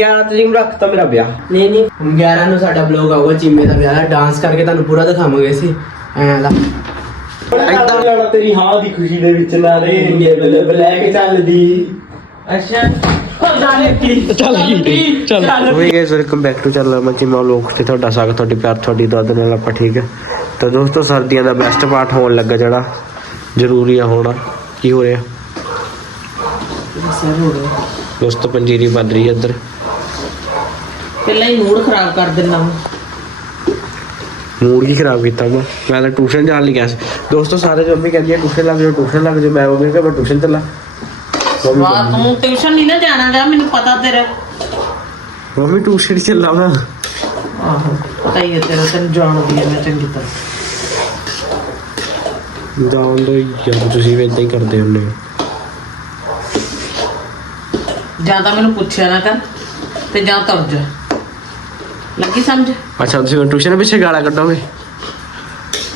11 ਤਰੀਕ ਨੂੰ ਰੱਖਤਾ ਮੇਰਾ ਵਿਆਹ। ਨਹੀਂ ਨਹੀਂ ਹੁਣ 11 ਨੂੰ ਸਾਡਾ ਬਲੌਗ ਆਊਗਾ ਚੀਮੇ ਦਾ ਵਿਆਹ ਡਾਂਸ ਕਰਕੇ ਤੁਹਾਨੂੰ ਪੂਰਾ ਦਿਖਾਵਾਂਗੇ ਅਸੀਂ। ਐਂ ਦਾ ਜਾਣਾ ਤੇਰੀ ਹਾਂ ਦੀ ਖੁਸ਼ੀ ਦੇ ਵਿੱਚ ਨਾ ਰੇ ਬਲੇ ਬਲੈਕ ਚੱਲਦੀ। ਅੱਛਾ ਨਾਲੇ ਕੀ ਚੱਲ ਗਈ ਚੱਲ। Hey guys welcome back to channel ਮਚੀ ਮਾ ਲੋਕ ਤੇ ਤੁਹਾਡਾ ਸਵਾਗਤ ਤੁਹਾਡੀ ਪਿਆਰ ਤੁਹਾਡੀ ਦੁਆਦ ਨਾਲ ਆਪਾਂ ਠੀਕ ਹੈ ਤਾਂ ਦੋਸਤੋ ਸਰਦੀਆਂ ਦਾ ਬੈਸਟ ਪਾਰਟ ਹੋਣ ਲੱਗਾ ਜਿਹੜਾ ਜ਼ਰੂਰੀ ਆ ਹੋਣਾ। ਕੀ ਹੋ ਰਿਹਾ? ਸਰ ਹੋ ਗਿਆ। ਦੋਸਤੋ ਪੰਜੀਰੀ ਵੱਧ ਰਹੀ ਹੈ ਇੱਧਰ। ਪਹਿਲਾਂ ਹੀ ਮੂਡ ਖਰਾਬ ਕਰ ਦਿੰਦਾ ਵਾ। ਮੂਡ ਹੀ ਖਰਾਬ ਕੀਤਾ ਮੈਂ ਮੈਂ ਤਾਂ ਟਿਊਸ਼ਨ ਜਾਣ ਲਈ ਗਿਆ ਸੀ। ਦੋਸਤੋ ਸਾਰੇ ਜੋ ਮੰਮੀ ਕਹਿੰਦੀ ਹੈ ਟਿਊਸ਼ਨ ਲੱਗ ਜਾਓ ਟਿਊਸ਼ਨ ਲੱਗ ਜਾਓ। ਮੈਂ ਮੰਮੀ ਕਿਹਾ ਮੈਂ ਟਿਊਸ਼ਨ ਚੱਲਾਂ। ਵਾਹ ਤੂੰ ਟਿਊਸ਼ਨ ਨਹੀਂ ਨਾ ਜਾਣਾਗਾ ਮੈਨੂੰ ਪਤਾ ਤੇਰਾ। ਮੰਮੀ ਟਿਊਸ਼ਨ ਹੀ ਚੱਲਾਂ ਮੈਂ ਆਹੋ ਪਤਾ ਹੀ ਹੈ ਤੇਰਾ ਤੈਨੂੰ ਜਾਣਦੀ ਹੈ ਮੈਂ ਚੰਗੀ ਤਰ੍ਹਾਂ। ਜਾਣ ਦੋ ਯਾਰ ਤੁਸੀਂ ਵੀ ਇਦਾਂ ਹੀ ਕਰਦੇ ਹੁੰਦੇ ਹੋ। ਜਾਂ ਤਾਂ ਮੈਨੂੰ ਪੁੱਛਿਆ ਨਾ ਕਰ ਤੇ ਜਾਂ ਤੁਰ ਜਾ ਲੱਗੀ ਸਮਝ? ਅੱਛਾ ਤੁਸੀਂ ਟਿਊਸ਼ਨ ਪਿੱਛੇ ਗਾਲਾਂ ਕੱਢੋਗੇ?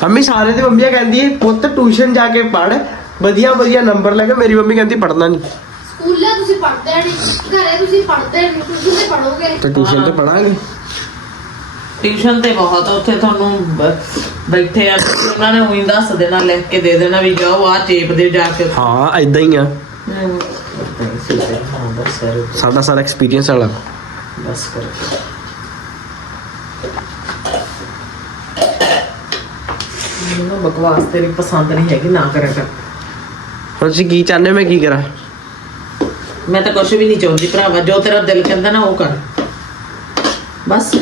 ਮੰਮੀ ਸਾਰੇ ਦੀ ਮੰਮੀ ਕਹਿੰਦੀ ਹੈ ਪੁੱਤ ਟਿਊਸ਼ਨ ਜਾ ਕੇ ਪੜ ਵਧੀਆ ਵਧੀਆ ਨੰਬਰ ਲੈ ਕੇ। ਮੇਰੀ ਮੰਮੀ ਕਹਿੰਦੀ ਪੜਨਾ ਨਹੀਂ ਸਕੂਲੇ ਤੁਸੀਂ ਪੜ੍ਹਦੇ ਨਹੀਂ ਘਰੇ ਤੁਸੀਂ ਪੜ੍ਹਦੇ ਨਹੀਂ ਤੁਸੀਂ ਤੇ ਪੜੋਗੇ ਤੇ ਟਿਊਸ਼ਨ ਤੇ ਪੜਾਂਗੇ ਟਿਊਸ਼ਨ ਤੇ ਬਹੁਤ ਉੱਥੇ ਤੁਹਾਨੂੰ ਬੈਠੇ ਆ ਤੇ ਉਹਨਾਂ ਨੇ ਉਹੀ ਦੱਸ ਦੇਣਾ ਲਿਖ ਕੇ ਦੇ ਦੇਣਾ ਵੀ ਜਾਓ ਆ ਟੇਪ ਦੇ ਜਾ ਕੇ। ਹਾਂ ਐਦਾਂ ਹੀ ਆ। ਸਾਡਾ ਸਾਰਾ ਐਕਸਪੀਰੀਅੰਸ ਵਾਲਾ। ਬਸ ਕਰ। ਮੈਨੂੰ ਬਕਵਾਸ ਤੇਰੀ ਪਸੰਦ ਨਹੀਂ ਹੈਗੀ ਨਾ ਕਰਿਆ ਕਰ। ਹੁਣ ਤੁਸੀਂ ਕੀ ਚਾਹੁੰਦੇ ਹੋ ਮੈਂ ਕੀ ਕਰਾਂ? ਮੈਂ ਤਾਂ ਕੁਝ ਵੀ ਨਹੀਂ ਚਾਹੁੰਦੀ ਭਰਾਵਾ ਜੋ ਤੇਰਾ ਦਿਲ ਕਹਿੰਦਾ ਨਾ ਉਹ ਕਰ। ਬਸ।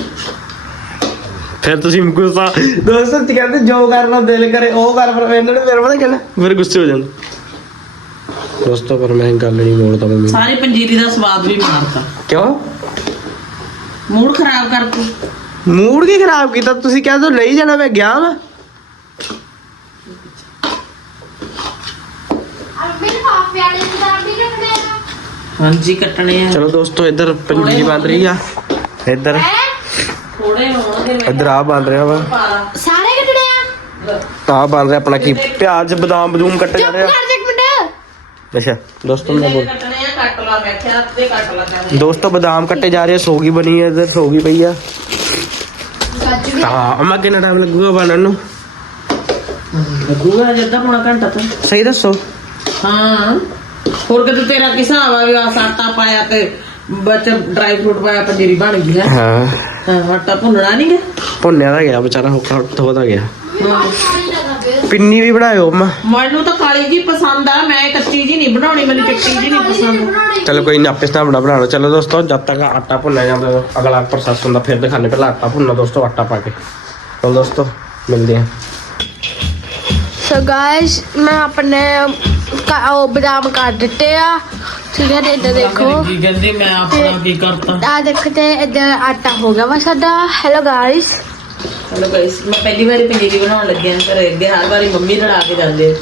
ਫਿਰ ਤੁਸੀਂ ਗੁੱਸਾ ਦੋਸਤੋ ਤੁਸੀਂ ਕਹਿੰਦੇ ਜੋ ਕਰਨਾ ਦਿਲ ਕਰੇ ਉਹ ਕਰ ਪਰ ਇਹਨਾਂ ਨੇ ਫਿਰ ਪਤਾ ਕਹਿਣਾ ਫਿਰ ਗੁੱਸੇ ਹੋ ਜਾਂਦੇ। ਦੋਸਤੋ ਪਰ ਮੈਂ ਗੱਲ ਨਹੀਂ ਮੋੜਦਾ ਮੰਮੀ। ਸਾਰੀ ਪੰਜੀਰੀ ਦਾ ਸਵਾਦ ਵੀ ਮਾਰਤਾ। ਕਿਉਂ? ਮੂਡ ਖਰਾਬ ਕਰ ਤੂੰ। ਮੂਡ ਕੀ ਖਰਾਬ ਕੀਤਾ? ਤੁਸੀਂ ਕਹਿੰਦੇ ਹੋ ਨਹੀਂ ਜਾਣਾ ਮੈਂ ਗਿਆ ਵਾ। ਵਾਲੇ ਨਹੀਂ ਰੱਖਣੇ ਆ ਹਾਂਜੀ ਕੱਟਣੇ ਆ। ਚਲੋ ਦੋਸਤੋ ਇੱਧਰ ਪੰਜੀਰੀ ਬਣ ਰਹੀ ਆ। ਇੱਧਰ। ਹੈ? ਥੋੜੇ ਹੋਣਗੇ ਮੈਂ ਇੱਧਰ ਆ ਬਣ ਰਿਹਾ ਵਾ। ਸਾਰੇ ਕੱਟਣੇ ਆ? ਆ ਬਣ ਰਿਹਾ ਆਪਣਾ ਕੀ ਪਿਆਜ਼ ਬਦਾਮ ਬਦੂਮ ਕੱਟੇ ਜਾ ਚੁੱਪ ਰਹੇ ਆ। ਕਰ ਜਾ ਇੱਕ ਮਿੰਟ। ਅੱਛਾ ਦੋਸਤੋ ਮੈਂ ਬੋਲ ਕੱਟਣੇ ਆ ਕੱਟ ਲਾ ਮੈਂ ਕਿਹਾ ਤੇ ਕੱਟ ਲਾ ਚਾਹੇ ਦੋਸਤੋ ਬਦਾਮ ਕੱਟੇ ਜਾ ਰਹੇ ਆ ਸੋਗੀ ਬਣੀ ਹੈ ਇੱਧਰ ਸੋਗੀ ਪਈ ਆ। ਹਾਂ ਅਮਾ ਕਿੰਨਾ ਟਾਈਮ ਲੱਗੂਗਾ ਬਣਨ ਨੂੰ। ਲੱਗੂਗਾ ਜਿੱਦਾਂ ਪੌਣਾ ਘੰਟਾ ਤਾਂ। ਸਹੀ ਦੱਸੋ। ਹਾਂ। ਹੋਰ ਕਿਤੇ ਤੇਰਾ ਕੀ ਹਿਸਾਬ ਆ ਵੀ ਆ ਆਟਾ ਪਾਇਆ ਤੇ ਵਿੱਚ ਡਰਾਈ ਫਰੂਟ ਪਾਇਆ ਪੰਜੀਰੀ ਬਣ ਗਈ ਹੈ। ਹਾਂ। ਹਾਂ, ਆਟਾ ਭੁੰਨਣਾ ਨਹੀਂ ਗਾ ਭੁੰਨਿਆ ਦਾ ਗਿਆ ਵਿਚਾਰਾ ਹੁੱਕਾ ਧੋਦਾ ਗਿਆ। ਪਿੰਨੀ ਵੀ ਬਣਾਇਓ ਅਮਾ। ਮੈਨੂੰ ਤਾਂ ਕਾਲੀ ਜੀ ਪਸੰਦ ਆ ਮੈਂ ਕੱਚੀ ਜੀ ਨਹੀਂ ਬਣਾਉਣੀ ਮੈਨੂੰ ਚਿੱਟੀ ਜੀ ਨਹੀਂ ਪਸੰਦ। ਚਲੋ ਕੋਈ ਨਾ ਆਪੇ ਸਟਾਪ ਬਣਾ ਬਣਾ ਲਓ। ਚਲੋ ਦੋਸਤੋ ਜਦ ਤੱਕ ਆਟਾ ਭੁੰਨਿਆ ਜਾਂਦਾ ਅਗਲਾ ਪ੍ਰੋਸੈਸ ਹੁੰਦਾ ਫਿਰ ਦਿਖਾਣੇ ਪਹਿਲਾਂ ਆਟਾ ਭੁੰਨਣਾ ਦੋਸਤੋ ਆਟਾ ਪਾ ਕੇ। ਚਲੋ ਦੋਸਤੋ ਮਿਲਦੇ ਹਾਂ। ਸੋ ਗਾਇਸ ਮੈਂ ਆਪਣੇ ਕ- ਉਹ ਬਦਾਮ ਕੱਟ ਦਿੱਤੇ ਆ। ਠੀਕ ਹੈ ਇੱਧਰ ਦੇਖੋ। ਕੀ ਕਹਿੰਦੀ ਮੈਂ ਆਪਣਾ ਕੀ ਕਰਤਾ? ਆ ਦੇਖੋ ਤੇ ਇੱਧਰ ਆਟਾ ਹੋ ਗਿਆ ਵਾ ਸਾਡਾ। ਹੈਲੋ ਗਾਇਸ ਚਲੋ ਗਾਇਸ ਮੈਂ ਪਹਿਲੀ ਵਾਰੀ ਪੰਜੀਰੀ ਬਣਾਉਣ ਲੱਗਿਆ ਘਰੇ ਅੱਗੇ ਹਰ ਵਾਰੀ ਮੰਮੀ ਲੜਾ ਕੇ ਜਾਂਦੇ।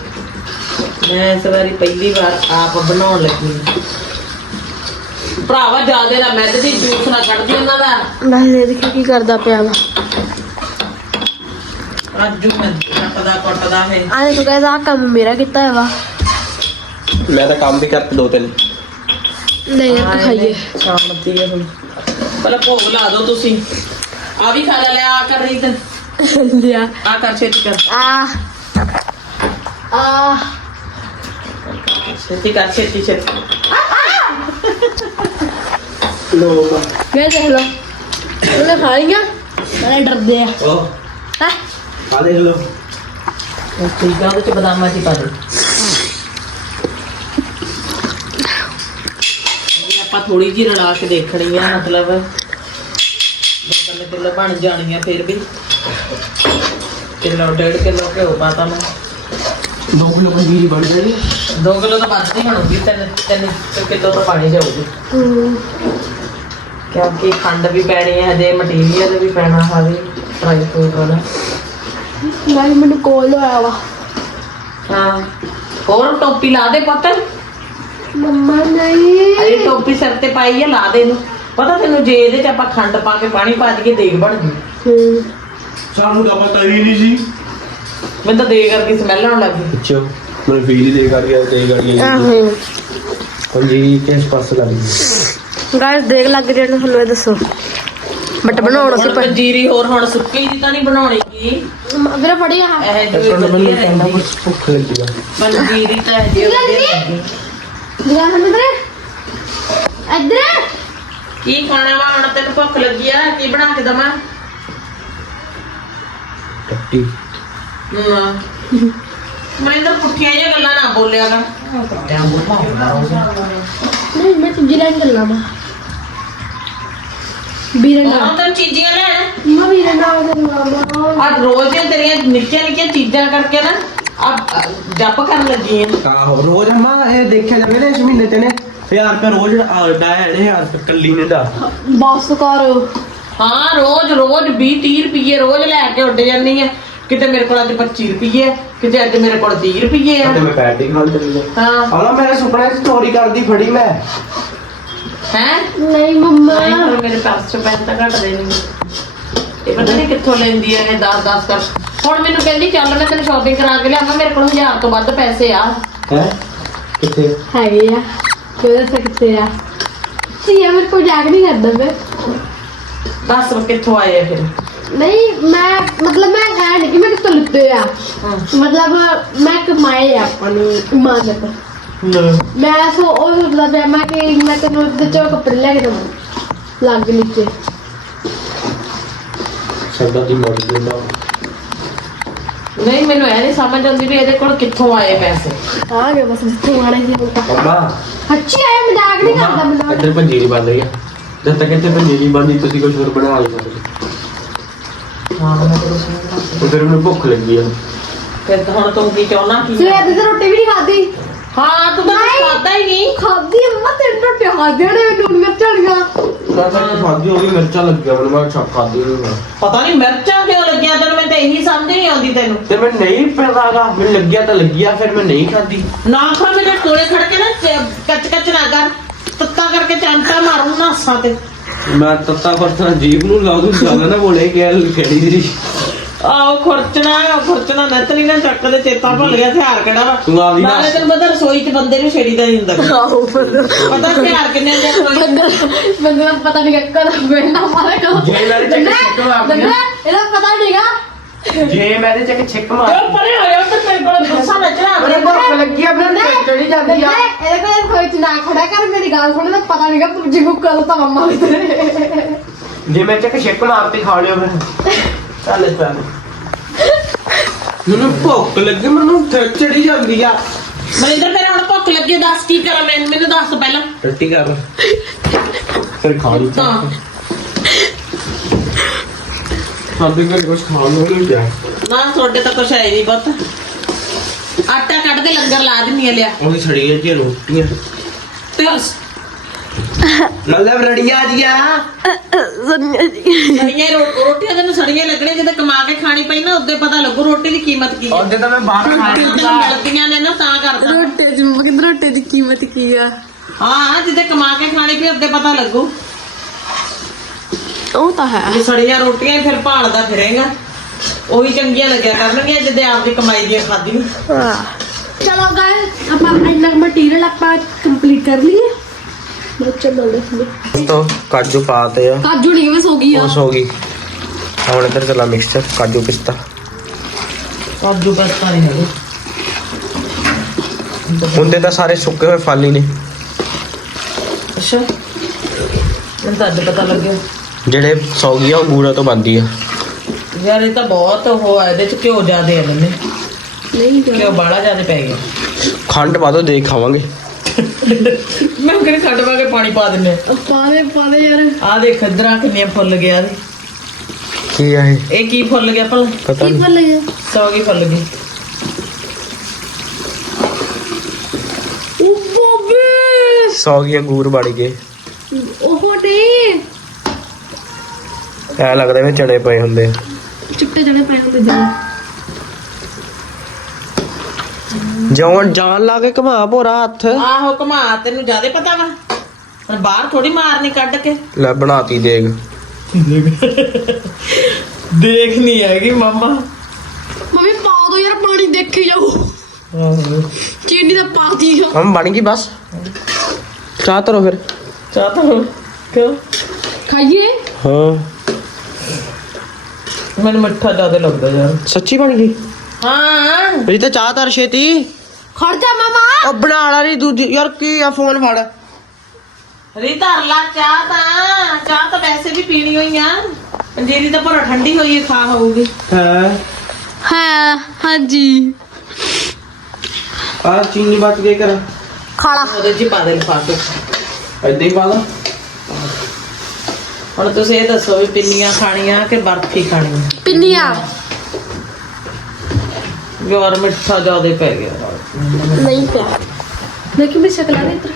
ਮੈਂ ਇਸ ਵਾਰੀ ਪਹਿਲੀ ਵਾਰ ਆਪ ਬਣਾਉਣ ਲੱਗੀ ਹਾਂ। ਭਰਾਵਾ ਜਿਆਦੇ ਨਾ ਮੈਦ ਦੀ ਜੂਸ ਨਾ ਕੱਢਦੀ ਉਹਨਾਂ ਦਾ। ਮੈਂ ਇਹ ਦੇਖੋ ਕੀ ਕਰਦਾ ਪਿਆ ਵਾ। ਅੱਜ ਮੈਂ ਕੱਟਦਾ ਕੱਟਦਾ ਹੈ। ਆ ਦੇਖੋ ਗਾਇਸ ਆ ਕੰਮ ਮੇਰਾ ਕੀਤਾ ਹੈ ਵਾ। ਮੈਂ ਤਾਂ ਕੰਮ ਵੀ ਕਰਤੇ ਦੋ ਤਿੰਨ। ਨਹੀਂ ਆਪਾਂ ਖਾਈਏ ਸ਼ਾਮਤੀ ਹੈ ਹੁਣ। ਪਹਿਲਾਂ ਭੋਗ ਲਾ ਦਿਓ ਤੁਸੀਂ। ਆ ਵੀ ਖਾ ਲੈ ਲਿਆ ਆ ਕਰ ਰਹੀ ਤੇ ਲਿਆ। ਆ ਕਰ ਛੇਤੀ ਕਰ। ਆ। ਆ। ਛੇਤੀ ਕਰ ਛੇਤੀ ਛੇਤੀ। ਲੋ ਮੈਂ ਦੇਖ ਲਓ ਉਹਨੇ ਖਾਈਆਂ ਮੈਂ ਡਰਦੇ ਆ। ਉਹ ਹੈ? ਆ ਦੇਖ ਲੋ ਠੀਕ ਆ ਉਹਦੇ ਚ ਬਦਾਮਾਂ ਦੀ ਪਾ ਦੇ। ਇਹ ਆਪਾਂ ਥੋੜੀ ਜਿਹੀ ਰਲਾ ਕੇ ਦੇਖਣੀ ਆ ਮਤਲਬ। ਤਿੰਨ ਕਿਲੋ ਬਣ ਜਾਣੀ ਆ ਫਿਰ ਵੀ? ਕਿਲੋ ਡੇਢ ਕਿਲੋ ਘਿਓ ਪਾਤਾ ਮੈਂ। ਦੋ ਕਿਲੋ ਪੰਜੀਰੀ ਬਣ ਜਾਣੀ 2 ਕਿਲੋ ਤਾਂ ਵੱਧ ਹੀ ਬਣੂਗੀ ਤਿੰਨ ਤਿੰਨ ਕਿਲੋ ਤਾਂ ਪਾਣੀ ਜਾਊਗੀ। ਕਿਉਂਕਿ ਖੰਡ ਵੀ ਪੈਣੀ ਹੈ ਹਜੇ ਮਟੀਰੀਅਲ ਵੀ ਪੈਣਾ ਹਾਲੇ ਡਰਾਈ ਫਰੂਟ ਵਾਲਾ। ਗਾਇਸ ਮੈਨੂੰ ਕੋਲ ਆਇਆ ਵਾ। ਹਾਂ ਹੋਰ ਟੋਪੀ ਲਾ ਦੇ ਪੁੱਤ। ਮੰਮਾ ਨਹੀਂ। ਅਰੇ ਟੋਪੀ ਸਿਰ ਤੇ ਪਾਈ ਹੈ ਲਾ ਦੇ ਨੂੰ ਪਤਾ ਤੈਨੂੰ ਜੇ ਇਹਦੇ ਚ ਆਪਾਂ ਖੰਡ ਪਾ ਕੇ ਪਾਣੀ ਪਾ ਦਈਏ ਦੇਗ ਬਣ ਗਈ ਹੂੰ। ਸਾਨੂੰ ਤਾਂ ਪਤਾ ਹੀ ਨਹੀਂ ਸੀ। ਮੈਨੂੰ ਤਾਂ ਦੇਗ ਕਰਕੇ ਸਮੈਲ ਆਉਣ ਲੱਗ ਗਈ। ਅੱਛਾ ਮੈਨੂੰ ਫੀਲ ਦੇ ਕਰ ਗਿਆ ਤੇ ਆਹੋ। ਪੰਜੀਰੀ ਕਿਸ ਪਾਸੇ ਲੱਗ ਗਈ? ਗਾਇਸ ਦੇਖ ਲੱਗ ਰਿਹਾ ਨਾ ਤੁਹਾਨੂੰ ਇਹ ਦੱਸੋ। ਬਟ ਬਣਾਉਣਾ ਸੀ ਹੁਣ ਪੰਜੀਰੀ ਹੋਰ ਹੁਣ ਸੁੱਕੀ ਦੀ ਤਾਂ ਨਹੀਂ ਬਣਾਉਣੀ ਕੀ ਵੀਰੇ ਫੜੀ ਆ। ਇਹ ਜੋ ਵਧੀਆ ਰਹਿੰਦੀ ਕੁਝ ਭੁੱਖ ਲੱਗੀ ਆ। ਪੰਜੀਰੀ ਤਾਂ ਇਹ ਵਧੀਆ ਰਹਿੰਦੀ ਦਿਖਾ ਸਾਨੂੰ ਵੀਰੇ ਇੱਧਰ। ਕੀ ਖਾਣਾ ਵਾ? ਹੁਣ ਤੈਨੂੰ ਭੁੱਖ ਲੱਗੀ ਆ ਕੀ ਬਣਾ ਕੇ ਦਵਾਂ? ਟੱਟੀ। ਮੈਂ ਤਾਂ ਪੁੱਠੀਆਂ ਜਿਹੀਆਂ ਗੱਲਾਂ ਨਾ ਬੋਲਿਆ ਕਰ। ਨਹੀਂ ਮੈਂ ਤੁਝੇ ਲੈਣ ਚੱਲਾਂ ਮੈਂ ਵੀਰੇ ਹੁਣ ਤਾਂ ਚੀਜ਼ੀਆਂ ਲੈਣ ਮੈਂ ਵੀਰੇ ਨਾਲ ਚੱਲਾਂ ਆ ਰੋਜ਼ ਦੀਆਂ ਤੇਰੀਆਂ ਨਿੱਕੀਆਂ ਨਿੱਕੀਆਂ ਚੀਜ਼ਾਂ ਕਰਕੇ ਨਾ ਆ ਜੱਪ ਕਰਨ ਲੱਗੀ ਆ। ਆਹੋ ਰੋਜ਼ ਅੰਮਾ ਇਹ ਦੇਖਿਆ ਜਾਵੇ ਨਾ ਇਸ ਮਹੀਨੇ ਤੇ ਨੇ। 1000 ਰੁਪਏ ਰੋਜ਼ ਆਉਂਦਾ ਹੈ ਨੇ 1000 ਰੁਪਏ ਕੱਲੀ ਨੇ ਦਾ ਬਸ ਕਰ। ਹਾਂ ਰੋਜ਼ ਰੋਜ਼ 20 30 ਰੁਪਏ ਰੋਜ਼ ਲੈ ਕੇ ਉੱਡ ਜਾਂਦੀ ਆ। ਕਿਤੇ ਮੇਰੇ ਕੋਲ ਅੱਜ 25 ਰੁਪਏ ਕਿਤੇ ਅੱਜ ਮੇਰੇ ਕੋਲ 30 ਰੁਪਏ ਆ ਤੇ ਮੈਂ ਪੈਟੀ ਖਾਣ ਚੱਲੀ ਹਾਂ। ਆਲਾ ਮੇਰੇ ਸੁਪਨੇ ਚ ਚੋਰੀ ਕਰਦੀ ਫੜੀ ਮੈਂ। ਹੈ? ਨਹੀਂ ਮੰਮਾ। ਮੇਰੇ ਪਰਸ ਚ ਪੈਸੇ ਤਾਂ ਘੱਟ ਦੇ ਨਹੀਂ ਇਹ ਪਤਾ ਨਹੀਂ ਕਿੱਥੋਂ ਲੈਂਦੀ ਆ ਇਹ 10 10 ਕਰ। ਹੁਣ ਮੈਨੂੰ ਕਹਿੰਦੀ ਚੱਲ ਮੈਂ ਤੈਨੂੰ ਸ਼ਾਪਿੰਗ ਕਰਾ ਕੇ ਲਿਆਵਾਂ ਮੇਰੇ ਕੋਲ 1000 ਤੋਂ ਵੱਧ ਪੈਸੇ ਆ। ਹੈ? ਕਿੱਥੇ? ਹੈਗੇ ਆ। ਕਿਹਦੇ ਸਕਦੇ ਆ? ਸੀ ਇਹ ਮੇਰੇ ਕੋਲ ਜਾਗ ਨਹੀਂ ਕਰਦਾ ਮੈਂ ਦੱਸ ਕਿੱਥੋਂ ਆਏ ਆ ਫਿਰ? ਨਹੀਂ ਮੈਂ ਮਤਲਬ ਮੈਂ ਹੈ ਨਹੀਂ ਕਿ ਮੈਂ ਕਿਤੋਂ ਲਿੱਤੇ ਆ? ਹਾਂ। ਮਤਲਬ ਮੈਂ ਕਮਾਏ ਆ ਆਪਣੀ ਇਮਾਨਤ। ਮੈਂ ਸੋ ਉਹ ਸੋਚਦਾ ਪਿਆ ਮੈਂ ਕਿ ਮੈਂ ਤੈਨੂੰ ਉਹਦੇ ਚੋਂ ਕੱਪੜੇ ਲੈ ਕੇ ਦਵਾਂ ਲੱਗ ਨੀਚੇ। ਸਾਡਾ ਦੀ ਮੋੜ ਦਿੰਦਾ ਨਹੀਂ ਮੈਨੂੰ ਇਹ ਨਹੀਂ ਸਮਝ ਆਉਂਦੀ ਵੀ ਇਹਦੇ ਕੋਲ ਕਿੱਥੋਂ ਆਏ ਪੈਸੇ। ਆ ਗਏ ਬਸ ਜਿੱਥੇ ਆਣਾ ਸੀ ਹੁਣ ਤਾਂ ਅੱਛੀ ਆਇਆ ਮਜ਼ਾਕ ਨਹੀਂ ਕਰਦਾ ਮਜ਼ਾਕ। ਇੱਧਰ ਪੰਜੀਰੀ ਬਣ ਰਹੀ ਆ। ਜਦ ਤੱਕ ਇੱਥੇ ਪੰਜੀਰੀ ਬਣਦੀ ਤੁਸੀਂ ਕੁਝ ਹੋਰ ਬਣਾ ਲਓ ਹਾਂ ਮੈਂ ਉਧਰ ਮੈਨੂੰ ਭੁੱਖ ਲੱਗੀ ਆ। ਫਿਰ ਤਾਂ ਹੁਣ ਤੂੰ ਕੀ ਚਾਹੁੰਦਾ ਕੀ ਸਵੇਰ ਦੀ ਤਾਂ ਰੋਟੀ ਵੀ ਨਹੀਂ ਖਾਦੀ ਹਾਂ ਤੂੰ ਤਾਂ। ਖਾਦਾ ਹੀ ਨਹੀਂ। ਖਾਦੀ ਅੰਮਾ ਤਿੰਨ ਰੋਟੀ ਖਾਦੀ ਨੇ ਮੈਨੂੰ ਮਿਰਚਾਂ ਦੀਆਂ ਤਾਂ ਤੱਕ ਖਾਦੀ ਹੋਗੀ ਮਿਰਚਾਂ ਲੱਗੀਆਂ ਮੈਨੂੰ ਮੈਂ ਛੱਪ ਖਾਦੀ ਨਹੀਂ ਮੈਂ ਪਤਾ ਨਹੀਂ ਮਿਰਚਾਂ ਕਿਉਂ ਲੱਗੀਆਂ ਤੈਨੂੰ ਮੈਂ ਤਾਂ ਇਹੀ ਸਮਝ ਨਹੀਂ ਆਉਂਦੀ ਤੈਨੂੰ। ਤੇ ਮੈਂ ਨਹੀਂ ਪਤਾਗਾ ਮੈਨੂੰ ਲੱਗਿਆ ਤਾਂ ਲੱਗਿਆ ਫਿਰ ਮੈਂ ਨਹੀਂ ਖਾਦੀ ਨਾ ਖਾ ਮੇਰੇ ਕੋਲੇ ਖੜ ਕੇ ਨਾ ਚ- ਕੱਚ ਕੱਚ ਨਾ ਕਰ। ਤੱਤਾ ਕਰਕੇ ਚਮਟਾ ਮਾਰੂ ਨਾਸਾਂ ਤੇ। ਮੈਂ ਤੱਤਾ ਪਰਤਾ ਜੀਬ ਨੂੰ ਲਾ ਦੂੰ ਜ਼ਿਆਦਾ ਨਾ ਬੋਲੇ ਕਿ ਖੇੜੀ ਦੀ ਆਓ ਖੁਰਚਣਾ ਖੁਰਚਣਾ ਨੱਤ ਨਹੀਂ ਨਾ ਚੱਕ ਦੇ ਚੇਤਾ ਭੁੱਲ ਗਿਆ ਹਥਿਆਰ ਕਿਹੜਾ ਵਾ। ਤੂੰ ਆਪਦੀ ਨਾਲੇ ਤੈਨੂੰ ਪਤਾ ਰਸੋਈ 'ਚ ਬੰਦੇ ਨੂੰ ਛੇੜੀ ਦਾ ਨਹੀਂ ਹੁੰਦਾ। ਆਹੋ। ਪਤਾ ਹਥਿਆਰ ਕਿੰਨੇ ਦੇ ਰਸੋਈ? ਬੰਦੇ ਬੰਦੇ ਨੂੰ ਪਤਾ ਨਹੀਂ ਕਦ ਵੇਣਾ ਮਾਰੇ ਕਦ ਜੇ ਮੇਰੇ ਚੱਕ ਛਿੱਕ ਮਾਰਦੀ ਨਾ ਇਹਦਾ ਪਤਾ ਨਹੀਂਗਾ ਜੇ ਮੇਰੇ ਚੱਕ ਛਿੱਕ ਮਾਰ ਕਿਉਂ ਪਰੇ ਹੋ ਜਾ ਤੇ ਮੇਰੇ ਕੋਲ ਗੁੱਸਾ ਨੱਚਣਾ ਮੇਰੇ ਭੁੱਖ ਲੱਗੀ ਆ ਫਿਰ ਮੈਂ ਚੜੀ ਜਾਂਦੀ ਆ। ਇਹਦੇ ਕੋਲ ਕੋਈ ਚ ਨਾ ਖੜਾ ਕਰ ਮੇਰੀ ਗੱਲ ਸੁਣ ਤਾਂ ਪਤਾ ਨਹੀਂਗਾ ਤੂੰ ਜਿਗੂ ਕਲ ਤਾਂ ਮੰਮਾ ਤੇਰੇ ਜੇ ਮੇਰੇ ਚੱਕ ਛਿੱਕ ਮਾਰਤੀ ਖਾ ਲਿਓ ਫਿਰ। ਚੱਲ ਚੱਲ ਮੈਨੂੰ ਭੁੱਖ ਲੱਗੀ ਮੈਨੂੰ ਤੇ ਚੜੀ ਜਾਂਦੀ ਆ। ਮਨਿੰਦਰ ਫਿਰ ਹੁਣ ਭੁੱਖ ਲੱਗੀ ਦੱਸ ਕੀ ਕਰਾਂ ਮੈਂ? ਮੈਨੂੰ ਦੱਸ ਪਹਿਲਾਂ। ਟੱਟੀ ਕਰ ਫਿਰ ਖਾ ਲਈ। ਹਾਂ। ਸਾਡੇ ਘਰ ਕੁਝ ਖਾਣ ਨੂੰ ਨਹੀਂ ਪਿਆ ਨਾ ਤੁਹਾਡੇ ਤਾਂ ਕੁਛ ਹੈ ਨਹੀਂ ਪੁੱਤ। ਆਟਾ ਕੱਢ ਦੇ ਲੰਗਰ ਲਾ ਦਿੰਨੀ ਆ ਲਿਆ। ਉਹਦੀ ਛੜੀਆਂ ਜੀ ਰੋਟੀਆਂ। ਤੇ ਮਤਲਬ ਰੜੀਆਂ ਜੀਆਂ? ਸੜੀਆਂ ਰੋ- ਰੋਟੀਆਂ ਤੈਨੂੰ ਸੜੀਆਂ ਲੱਗਣੇ ਜਦੋਂ ਕਮਾ ਕੇ ਖਾਣੀ ਪਈ ਨਾ ਉਦੋਂ ਪਤਾ ਲੱਗੂ ਰੋਟੀ ਦੀ ਕੀਮਤ ਕੀ ਹੈ ਉਹਦੇ ਤਾਂ ਮੈਂ ਬਾਹਰ ਤੈਨੂੰ ਮਿਲਦੀਆਂ ਨੇ ਨਾ ਤਾਂ ਕਰਦਾ। ਰੋਟੇ ਚ ਮਗਰ ਰੋਟੇ ਦੀ ਕੀਮਤ ਕੀ ਆ? ਹਾਂ ਜਿੱਦੇ ਕਮਾ ਕੇ ਖਾਣੀ ਪਈ ਉਦੋਂ ਪਤਾ ਲੱਗੂ। ਉਹ ਤਾਂ ਹੈ। ਜੇ ਸੜੀਆਂ ਰੋਟੀਆਂ ਹੀ ਫਿਰ ਭਾਲਦਾ ਫਿਰੇਗਾ। ਉਹੀ ਚੰਗੀਆਂ ਲੱਗਿਆ ਕਰਨਗੀਆਂ ਜਿੱਦੇ ਆਪਦੀ ਕਮਾਈ ਦੀਆਂ ਖਾਧੀਆਂ। ਚਲੋ ਗਾਇਸ ਆਪਾਂ ਇੰਨਾ ਮਟੀਰੀਅਲ ਆਪਾਂ ਕੰਪਲੀਟ ਕਰ ਲਈਏ। ਬੱਚਾ ਬੋਲਦੇ ਸੀ ਤੋਂ ਕਾਜੂ ਪਾਤੇ ਆ। ਕਾਜੂ ਨਹੀਂ ਕਿਵੇਂ ਸੋ ਗਈ ਆ। ਉਸ ਹੋ ਗਈ। ਹੁਣ ਇੱਧਰ ਚਲਾ ਮਿਕਸਚਰ ਕਾਜੂ ਪਿਸਤਾ। ਕਾਜੂ ਪਸਤਾ ਨਹੀਂ ਹੈਗੇ। ਹੁੰਦੇ ਤਾਂ ਸਾਰੇ ਸੁੱਕੇ ਹੋਏ ਫਲ ਹੀ ਨੇ। ਅੱਛਾ। ਮੈਨੂੰ ਤਾਂ ਅੱਜ ਪਤਾ ਲੱਗਿਆ। ਜਿਹੜੇ ਸੌਗੀ ਆ ਉਹ ਗੂੜਾ ਤੋਂ ਬਣਦੀ ਆ। ਯਾਰ ਇਹ ਤਾਂ ਬਹੁਤ ਉਹ ਆ ਇਹਦੇ ਚ ਘਿਓ ਜ਼ਿਆਦੇ ਆ ਬੰਨੇ ਨਹੀਂ ਘਿਓ ਬਾਹਲਾ ਜ਼ਿਆਦੇ ਪੈ ਗਿਆ। ਖੰਡ ਪਾ ਦੋ ਦੇਖ ਖਾਵਾਂਗੇ ਮੈਂ ਕਿਹੜੇ ਖੰਡ ਪਾ ਕੇ ਪਾਣੀ ਪਾ ਦਿੰਨੇ ਪਾ ਦੇ ਪਾ ਦੇ ਯਾਰ। ਆ ਦੇਖ ਇਧਰਾਂ ਕਿੰਨੀਆਂ ਫੁੱਲ ਗਿਆ ਇਹਦੇ। ਕੀ ਆ ਇਹ? ਇਹ ਕੀ ਫੁੱਲ ਗਿਆ ਭਲਾ? ਪਤਾ ਕੀ ਨਹੀਂ। ਫਲ ਗਿਆ? ਸੌਗੀ ਫੁੱਲ ਗਈ ਉਹ ਬੋਬੇ! ਸੌਗੀ ਅੰਗੂਰ ਬਣ ਗਏ। ਉਹ ਨਹੀਂ ਐ ਲੱਗਦਾ ਵੀ ਚਣੇ ਪਏ ਹੁੰਦੇ ਆ। ਚਿੱਟੇ ਜਣੇ ਪੈ ਹੁੰਦੇ ਜਣੇ ਜਾਨ ਲਾ ਕੇ ਘਮਾ ਭੋਰਾ ਹੱਥ। ਆਹੋ ਘਮਾ ਤੈਨੂੰ ਜ਼ਿਆਦੇ ਪਤਾ ਵਾ। ਹੁਣ ਬਾਹਰ ਥੋੜੀ ਮਾਰਨੀ ਕੱਢ ਕੇ। ਲੈ ਬਣਾਤੀ ਦੇਗ ਦੇਖ। ਨਹੀਂ ਹੈਗੀ ਮਾਮਾ। ਮੰਮੀ ਪਾ ਦੋ ਯਾਰ ਪਾਣੀ ਦੇਖੀ ਜਾਓ। ਚੀਨੀ ਦਾ ਪਾ ਦੀ ਹਮ ਬਣ ਗਈ ਬਸ। ਚਾਹ ਤਰੋ ਫਿਰ। ਚਾਹ ਤਾਂ ਕਿਉਂ? ਖਾਈਏ? ਹਾਂ। ਮੈਨੂੰ ਮਿੱਠਾ ਜ਼ਿਆਦਾ ਲੱਗਦਾ ਯਾਰ। ਸੱਚੀ ਬਣ ਗਈ? ਹਾਂ। ਮੇਰੀ ਤਾਂ ਚਾਹ ਤਰ ਛੇਤੀ। ਖੜ ਜਾ ਮਾਮਾ। ਉਹ ਬਣਾ ਵਾਲੀ ਦੂਜੀ। ਯਾਰ ਕੀ ਆ ਫੋਨ ਫੜ। ਰੀ ਧਰ ਲਾ ਚਾਹ ਤਾਂ। ਚਾਹ ਤਾਂ ਵੈਸੇ ਵੀ ਪੀਣੀ ਹੋਈ ਆ। ਪੰਜੀਰੀ ਤਾਂ ਭਰਾ ਠੰਡੀ ਹੋਈ ਹੈ ਖਾ ਹੋਊਗੀ। ਹਾਂ। ਹਾਂ ਹਾਂਜੀ। ਆ ਚੀਨੀ ਬਚ ਗਈ ਕਰ ਖਾਲਾ ਉਹਦੇ ਚ ਹੀ ਪਾ ਦੇ ਲਿਫਾਫੇ ਏਦਾਂ ਹੀ ਪਾ ਲਾ। ਹੁਣ ਤੁਸੀਂ ਇਹ ਦੱਸੋ ਵੀ ਪਿੰਨੀਆਂ ਖਾਣੀਆਂ ਕਿ ਬਰਫੀ ਖਾਣੀ ਆ? ਪਿੰਨੀਆਂ? ਯਾਰ ਮਿੱਠਾ ਜ਼ਿਆਦਾ ਪੈ ਗਿਆ। ਨਹੀਂ ਪਿਆ। ਦੇਖੀ ਮੇਰੀ ਸ਼ਕਲ ਆ ਰਹੀ ਇੱਧਰ।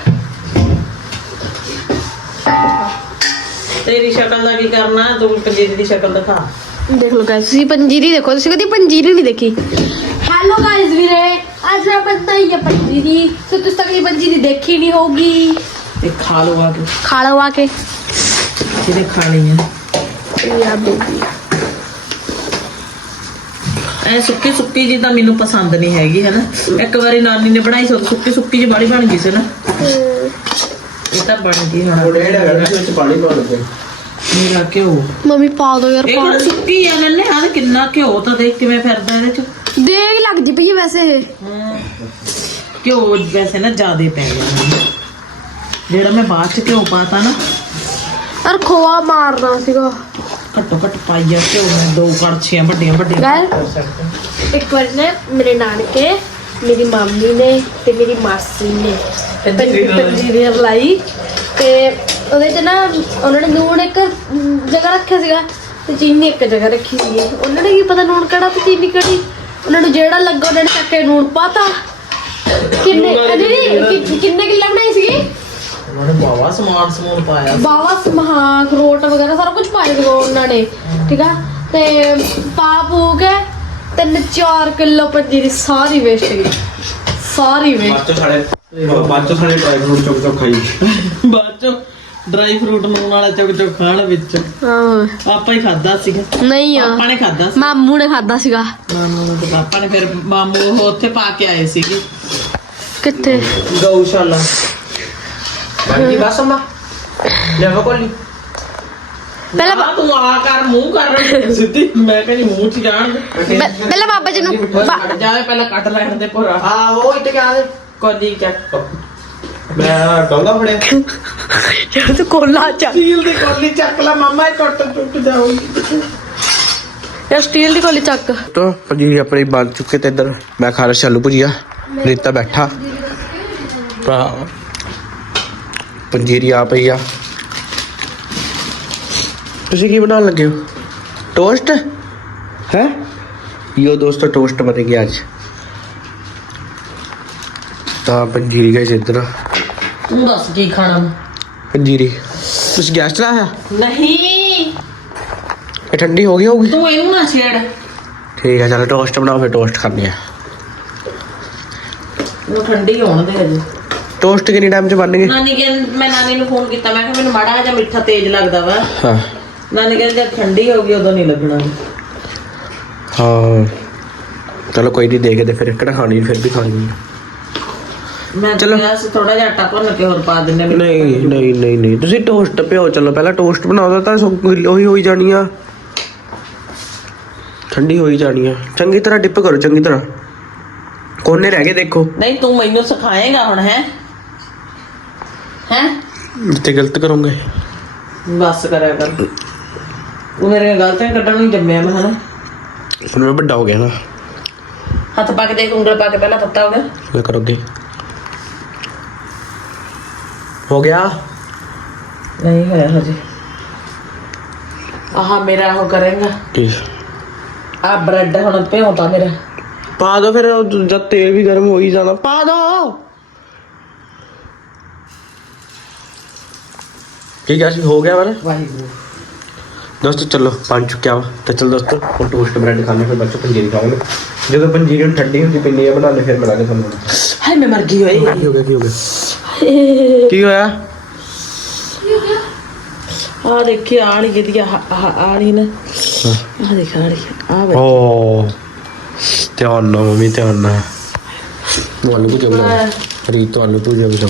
ਤੇਰੀ ਸ਼ਕਲ ਦਾ ਕੀ ਕਰਨਾ? ਤੂੰ ਪੰਜੀਰੀ ਦੀ ਸ਼ਕਲ ਦਿਖਾ। ਦੇਖ ਲਓ ਗਾਇਸ ਤੁਸੀਂ ਪੰਜੀਰੀ ਦੇਖੋ ਤੁਸੀਂ ਕਦੀ ਪੰਜੀਰੀ ਨਹੀਂ ਦੇਖੀ। ਹੈਲੋ ਗਾਇਸ ਵੀਰੇ ਅੱਜ ਮੈਂ ਬਣਾਈ ਹੈ ਪੰਜੀਰੀ। ਸੋ ਤੁਸੀਂ ਤਾਂ ਕਦੀ ਪੰਜੀਰੀ ਦੇਖੀ ਨਹੀਂ ਹੋਗੀ ਤੇ ਖਾ ਲਓ ਆ ਕੇ। ਖਾ ਲਓ ਆ ਕੇ। ਜਿਹਨੇ ਖਾਣੀ ਆ? ਯਾ ਬੇਬੀ ਐ ਸੁੱਕੀ ਸੁੱਕੀ ਜੀ ਤਾਂ ਮੈਨੂੰ ਪਸੰਦ ਨਹੀਂ ਹੈਗੀ ਹੈ ਨਾ ਇੱਕ ਵਾਰੀ ਨਾਨੀ ਨੇ ਬਣਾਈ ਸੀ ਸੁੱਕੀ ਸੁੱਕੀ ਜੀ ਬਾੜੀ ਬਣ ਗਈ ਸੀ ਨਾ। ਇਹ ਤਾਂ ਬਣ ਗਈ ਹੁਣ। ਵਿੱਚ ਪਾਣੀ ਪਾ ਲੱਗੇ ਮੇਰਾ ਘਿਓ। ਮੰਮੀ ਪਾ ਦੋ ਯਾਰ ਇਹ ਕਿਹੜਾ ਸੁੱਕੀ ਆ ਨੰਨੇ ਆ ਕਿੰਨਾ ਘਿਓ ਤਾਂ ਦੇਖ ਕਿਵੇਂ ਫਿਰਦਾ ਇਹਦੇ ਚ। ਦੇਖ ਲੱਗਦੀ ਪਈ ਹੈ ਵੈਸੇ ਇਹ। ਹਮ, ਘਿਓ ਵੈਸੇ ਨਾ ਜ਼ਿਆਦੇ ਪੈ ਗਿਆ ਮੈਨੂੰ। ਜਿਹੜਾ ਮੈਂ ਬਾਅਦ ਚ ਘਿਓ ਪਾਤਾ ਨਾ। ਯਾਰ ਖੋਆ ਮਾਰਨਾ ਸੀਗਾ। ਘੱਟੋ ਘੱਟ ਪਾਈਆ ਘਿਓ ਮੈਂ ਦੋ ਕੜਛੀਆਂ ਵੱਡੀਆਂ ਵੱਡੀਆਂ ਗਾਇਸ ਇੱਕ ਵਾਰ ਨਾ ਮੇਰੇ ਨਾਨਕੇ ਮੇਰੀ ਮੰਮੀ ਨੇ ਤੇ ਮੇਰੀ ਮਾਸੀ ਨੇ ਰਲਾਈ। ਪੰਜੀਰੀ ਰਲਾਈ ਤੇ ਉਹਦੇ ਚ ਨਾ ਉਹਨਾਂ ਨੇ ਨੂਣ ਇੱਕ ਜਗ੍ਹਾ ਰੱਖਿਆ ਸੀਗਾ ਤੇ ਚੀਨੀ ਇੱਕ ਜਗ੍ਹਾ ਰੱਖੀ ਸੀ ਉਹਨਾਂ ਨੇ ਕੀ ਪਤਾ ਨੂਣ ਕਿਹੜਾ ਤੇ ਚੀਨੀ ਕਿਹੜੀ? ਉਹਨਾਂ ਨੂੰ ਜਿਹੜਾ ਲੱਗਾ ਉਹਨਾਂ ਨੇ ਚੱਕ ਕੇ ਨੂਣ ਪਾਤਾ। ਕਿੰਨੇ ਅਰੇ ਨਹੀਂ ਕਿੰਨੇ ਕਿੱਲੇ ਬਣਾਈ ਸੀਗੀ? ਉਹਨਾਂ ਨੇ ਬਾਵਾ ਸਮਾਨ ਸਮੂਨ ਪਾਇਆ ਬਾਵਾ ਸਮਹਾ ਖਰੋਟ ਵਗੈਰਾ ਸਾਰਾ ਕੁਝ ਪਾਇਆ ਸੀਗਾ ਉਹਨਾਂ ਨੇ ਠੀਕ ਆ? ਤੇ ਪਾ ਪੂ ਕੇ ਤਿੰਨ ਚਾਰ ਕਿਲੋ ਪੰਜੀਰੀ ਸਾਰੀ ਵੇਸਟ ਗਈ ਸਾਰੀ ਵੇਸਟ ਬਾਅਦ ਚ ਸਾਡੇ ਬਾਅਦ ਚ ਸਾਡੇ ਡਰਾਈ ਫਰੂਟ ਚੁੱਕ ਚੁੱਕ ਖਾਈ। ਬਾਅਦ ਚ ਡਰਾਈ ਫਰੂਟ ਨੂਨ ਵਾਲਾ ਚੁੱਕ ਚੁੱਕ ਖਾਣ ਵਿੱਚ। ਹਾਂ। ਆਪਾਂ ਹੀ ਖਾਦਾ ਸੀਗਾ। ਨਹੀਂ ਆ। ਆਪਾਂ ਨੇ ਖਾਦਾ ਸੀ। ਮਾਮੂ ਨੇ ਖਾਦਾ ਸੀਗਾ। ਮਾਮੂ ਨੂੰ ਤੇ ਪਾਪਾ ਨੇ ਫਿਰ ਮਾਮੂ ਉਹ ਉੱਥੇ ਪਾ ਕੇ ਆਏ ਸੀਗੇ। ਕਿੱਥੇ? ਗਊਸ਼ਾਲਾ। ਬਣ ਗਈ ਬਸ ਅੰਮਾ ਲੈ ਵਾ ਕੋਲੀ ਪਹਿਲਾਂ ਪਹਿਲਾਂ ਤੂੰ ਆ ਕਰ ਮੂੰਹ ਕਰ ਸਿੱਧੀ ਮੈਂ ਕਹਿੰਦੀ ਮੂੰਹ ਚ ਜਾਣ ਦੇ ਪਹਿ- ਪਹਿਲਾਂ ਬਾਬਾ ਜੀ ਨੂੰ ਬਾ- ਕੱਟ ਜਾਵੇ ਪਹਿਲਾਂ ਕੱਟ ਲੈਣ ਦੇ ਭੋਰਾ ਆ ਉਹ ਇੱਥੇ ਕਿਆ ਦੇ ਕੋਦੀ ਚੱਕ ਮੈਂ ਡੋਂਗਾ ਫੜਿਆ ਯਾਰ ਤੂੰ ਕੋਲਾ ਚੱਕ ਸਟੀਲ ਦੀ ਕੋਲੀ ਚੱਕ ਲੈ ਮਾਮਾ ਇਹ ਟੁੱਟ ਟੁੱਟ ਜਾਊਗੀ ਯਾਰ ਸਟੀਲ ਦੀ ਕੋਲੀ ਚੱਕ ਤੋ ਪੰਜੀਰੀ ਆਪਣੀ ਬਣ ਚੁੱਕੇ ਤੇ ਇੱਧਰ ਮੈਂ ਖਾ ਰਿਹਾ ਸੀ ਆਲੂ ਭੁਜੀਆ ਰੀਤਾ ਬੈਠਾ ਭਰਾ ਪੰਜੀਰੀ ਆ ਪਈ ਆ। ਤੁਸੀਂ ਕੀ ਬਣਾਉਣ ਲੱਗੇ ਹੋ? ਟੋਸਟ ਹੈ? ਯੋ ਦੋਸਤੋ ਟੋਸਟ ਬਣੇਗੀ ਅੱਜ। ਤਾਂ ਪੰਜੀਰੀ ਗਈ ਇੱਧਰ। ਤੂੰ ਦੱਸ ਕੀ ਖਾਣਾ ਪੰਜੀਰੀ। ਤੁਸੀਂ ਗੈਸ ਚਲਾਇਆ? ਨਹੀਂ। ਇਹ ਠੰਡੀ ਹੋ ਗਈ ਹੋਊਗੀ? ਤੂੰ ਇਹਨੂੰ ਨਾ ਛੇੜ। ਠੀਕ ਹੈ ਚਲੋ ਟੋਸਟ ਬਣਾਓ ਫਿਰ ਟੋਸਟ ਕਰਨੀ ਆ। ਉਹ ਠੰਡੀ ਹੋਣ ਦੇ ਅਜੇ। ਟੋਸਟ ਕਿੰਨੀ ਟਾਈਮ ਚ ਬਣਨਗੇ? ਨਾਨੀ ਕਹਿੰਦੀ ਮੈਂ ਨਾਨੀ ਨੂੰ ਫੋਨ ਕੀਤਾ ਮੈਂ ਕਿਹਾ ਮੈਨੂੰ ਮਾੜਾ ਜਿਹਾ ਮਿੱਠਾ ਤੇਜ਼ ਲੱਗਦਾ ਵਾ। ਹਾਂ। ਨਾਨੀ ਕਹਿੰਦੀ ਜਦ ਠੰਡੀ ਹੋ ਗਈ ਉਦੋਂ ਨਹੀਂ ਲੱਗਣਾ। ਹਾਂ। ਚਲੋ ਕੋਈ ਨਹੀਂ ਦੇਖਦੇ ਫਿਰ ਕਿਹੜਾ ਖਾਣੀ ਫਿਰ ਵੀ ਖਾਣੀ। ਮੈਂ ਚਲੋ। ਥੋੜਾ ਜਿਹਾ ਆਟਾ ਭੁੰਨ ਕੇ ਹੋਰ ਪਾ ਦਿੰਨੇ। ਨਹੀਂ ਨਹੀਂ ਨਹੀਂ ਨਹੀਂ। ਤੁਸੀਂ ਟੋਸਟ ਪਿਓ ਚਲੋ ਪਹਿਲਾਂ ਟੋਸਟ ਬਣਾਓ ਤਾਂ ਉਹੀ ਹੋਈ ਜਾਣੀ ਆ। ਠੰਡੀ ਹੋਈ ਜਾਣੀ ਆ। ਚੰਗੀ ਤਰ੍ਹਾਂ ਡਿਪ ਕਰੋ ਚੰਗੀ ਤਰ੍ਹਾਂ। ਕੋਨੇ ਰਹਿ ਗਏ ਦੇਖੋ। ਨਹੀਂ ਤੂੰ ਮੈਨੂੰ ਸਿਖਾਏਗਾ ਹੁਣ ਹੈ? ਹੈ ਜਿੱਤੇ ਗਲਤ ਕਰੋਗੇ ਬਸ ਕਰਿਆ ਕਰ ਤੂੰ ਮੇਰੇ ਗਲਤੀਆਂ ਕੱਢਣ ਨੂੰ ਹੀ ਜੰਮਿਆ ਮੈਂ ਹਨਾ ਹੁਣ ਮੈਂ ਵੱਡਾ ਹੋ ਗਿਆ ਨਾ ਹੱਥ ਪਾ ਕੇ ਦੇਖ ਉਂਗਲ ਪਾ ਕੇ ਪਹਿਲਾਂ ਤੱਤਾ ਹੋ ਗਿਆ ਕੀ ਕਰੋਗੇ ਹੋ ਗਿਆ ਨਹੀਂ ਹੋਇਆ ਹਜੇ ਆਹ ਮੇਰਾ ਉਹ ਕਰੇਗਾ ਠੀਕ ਆ ਬ੍ਰੈਡ ਹੁਣ ਭਿਉਂਤਾ ਮੇਰਾ ਪਾ ਦੋ ਫਿਰ ਉਹ ਜਦ ਤੇਲ ਵੀ ਗਰਮ ਹੋ ਹੀ ਜਾਣਾ ਪਾ ਦੋ ਠੀਕ ਹੈ ਜੀ ਹੋ ਗਿਆ ਵਾਰ ਵਾਹਿਗੁਰੂ। ਦੋਸਤੋ ਚਲੋ ਬਣ ਚੁੱਕਿਆ ਵਾ। ਤਾਂ ਚਲ ਦੋਸਤੋ ਹੁਣ ਟੋਸਟ ਬ੍ਰੈਡ ਖਾਣੇ ਫਿਰ ਬੱਚੋ ਪੰਜੀਰੀ ਖਾਵਾਂਗੇ। ਜਦੋਂ ਪੰਜੀਰੀ ਠੰਡੀ ਹੁੰਦੀ ਪਿੰਨੀਆਂ ਬਣਾਉਂਦੇ ਫਿਰ ਮਿਲਾਂਗੇ ਤੁਹਾਨੂੰ। ਹਾਏ ਮੈਂ ਮਰ ਗਈ ਓਏ। ਕੀ ਹੋ ਗਿਆ ਕੀ ਹੋ ਗਿਆ? ਕੀ ਹੋਇਆ? ਆ ਦੇਖੀ ਆਣੀ ਜਿਹਦੀ ਆਣੀ ਨਾ ਆ ਦੇਖ ਆਣੀ ਆ ਵੇ ਓ ਧਿਆਨ ਨਾਲ ਮੰਮੀ ਧਿਆਨ ਨਾਲ। ਆਲੂ ਭੁਜਿਆ ਬਣਾ ਰੀਤ ਤੋਂ ਆਲੂ ਭੁਜਿਆ ਬਣਾ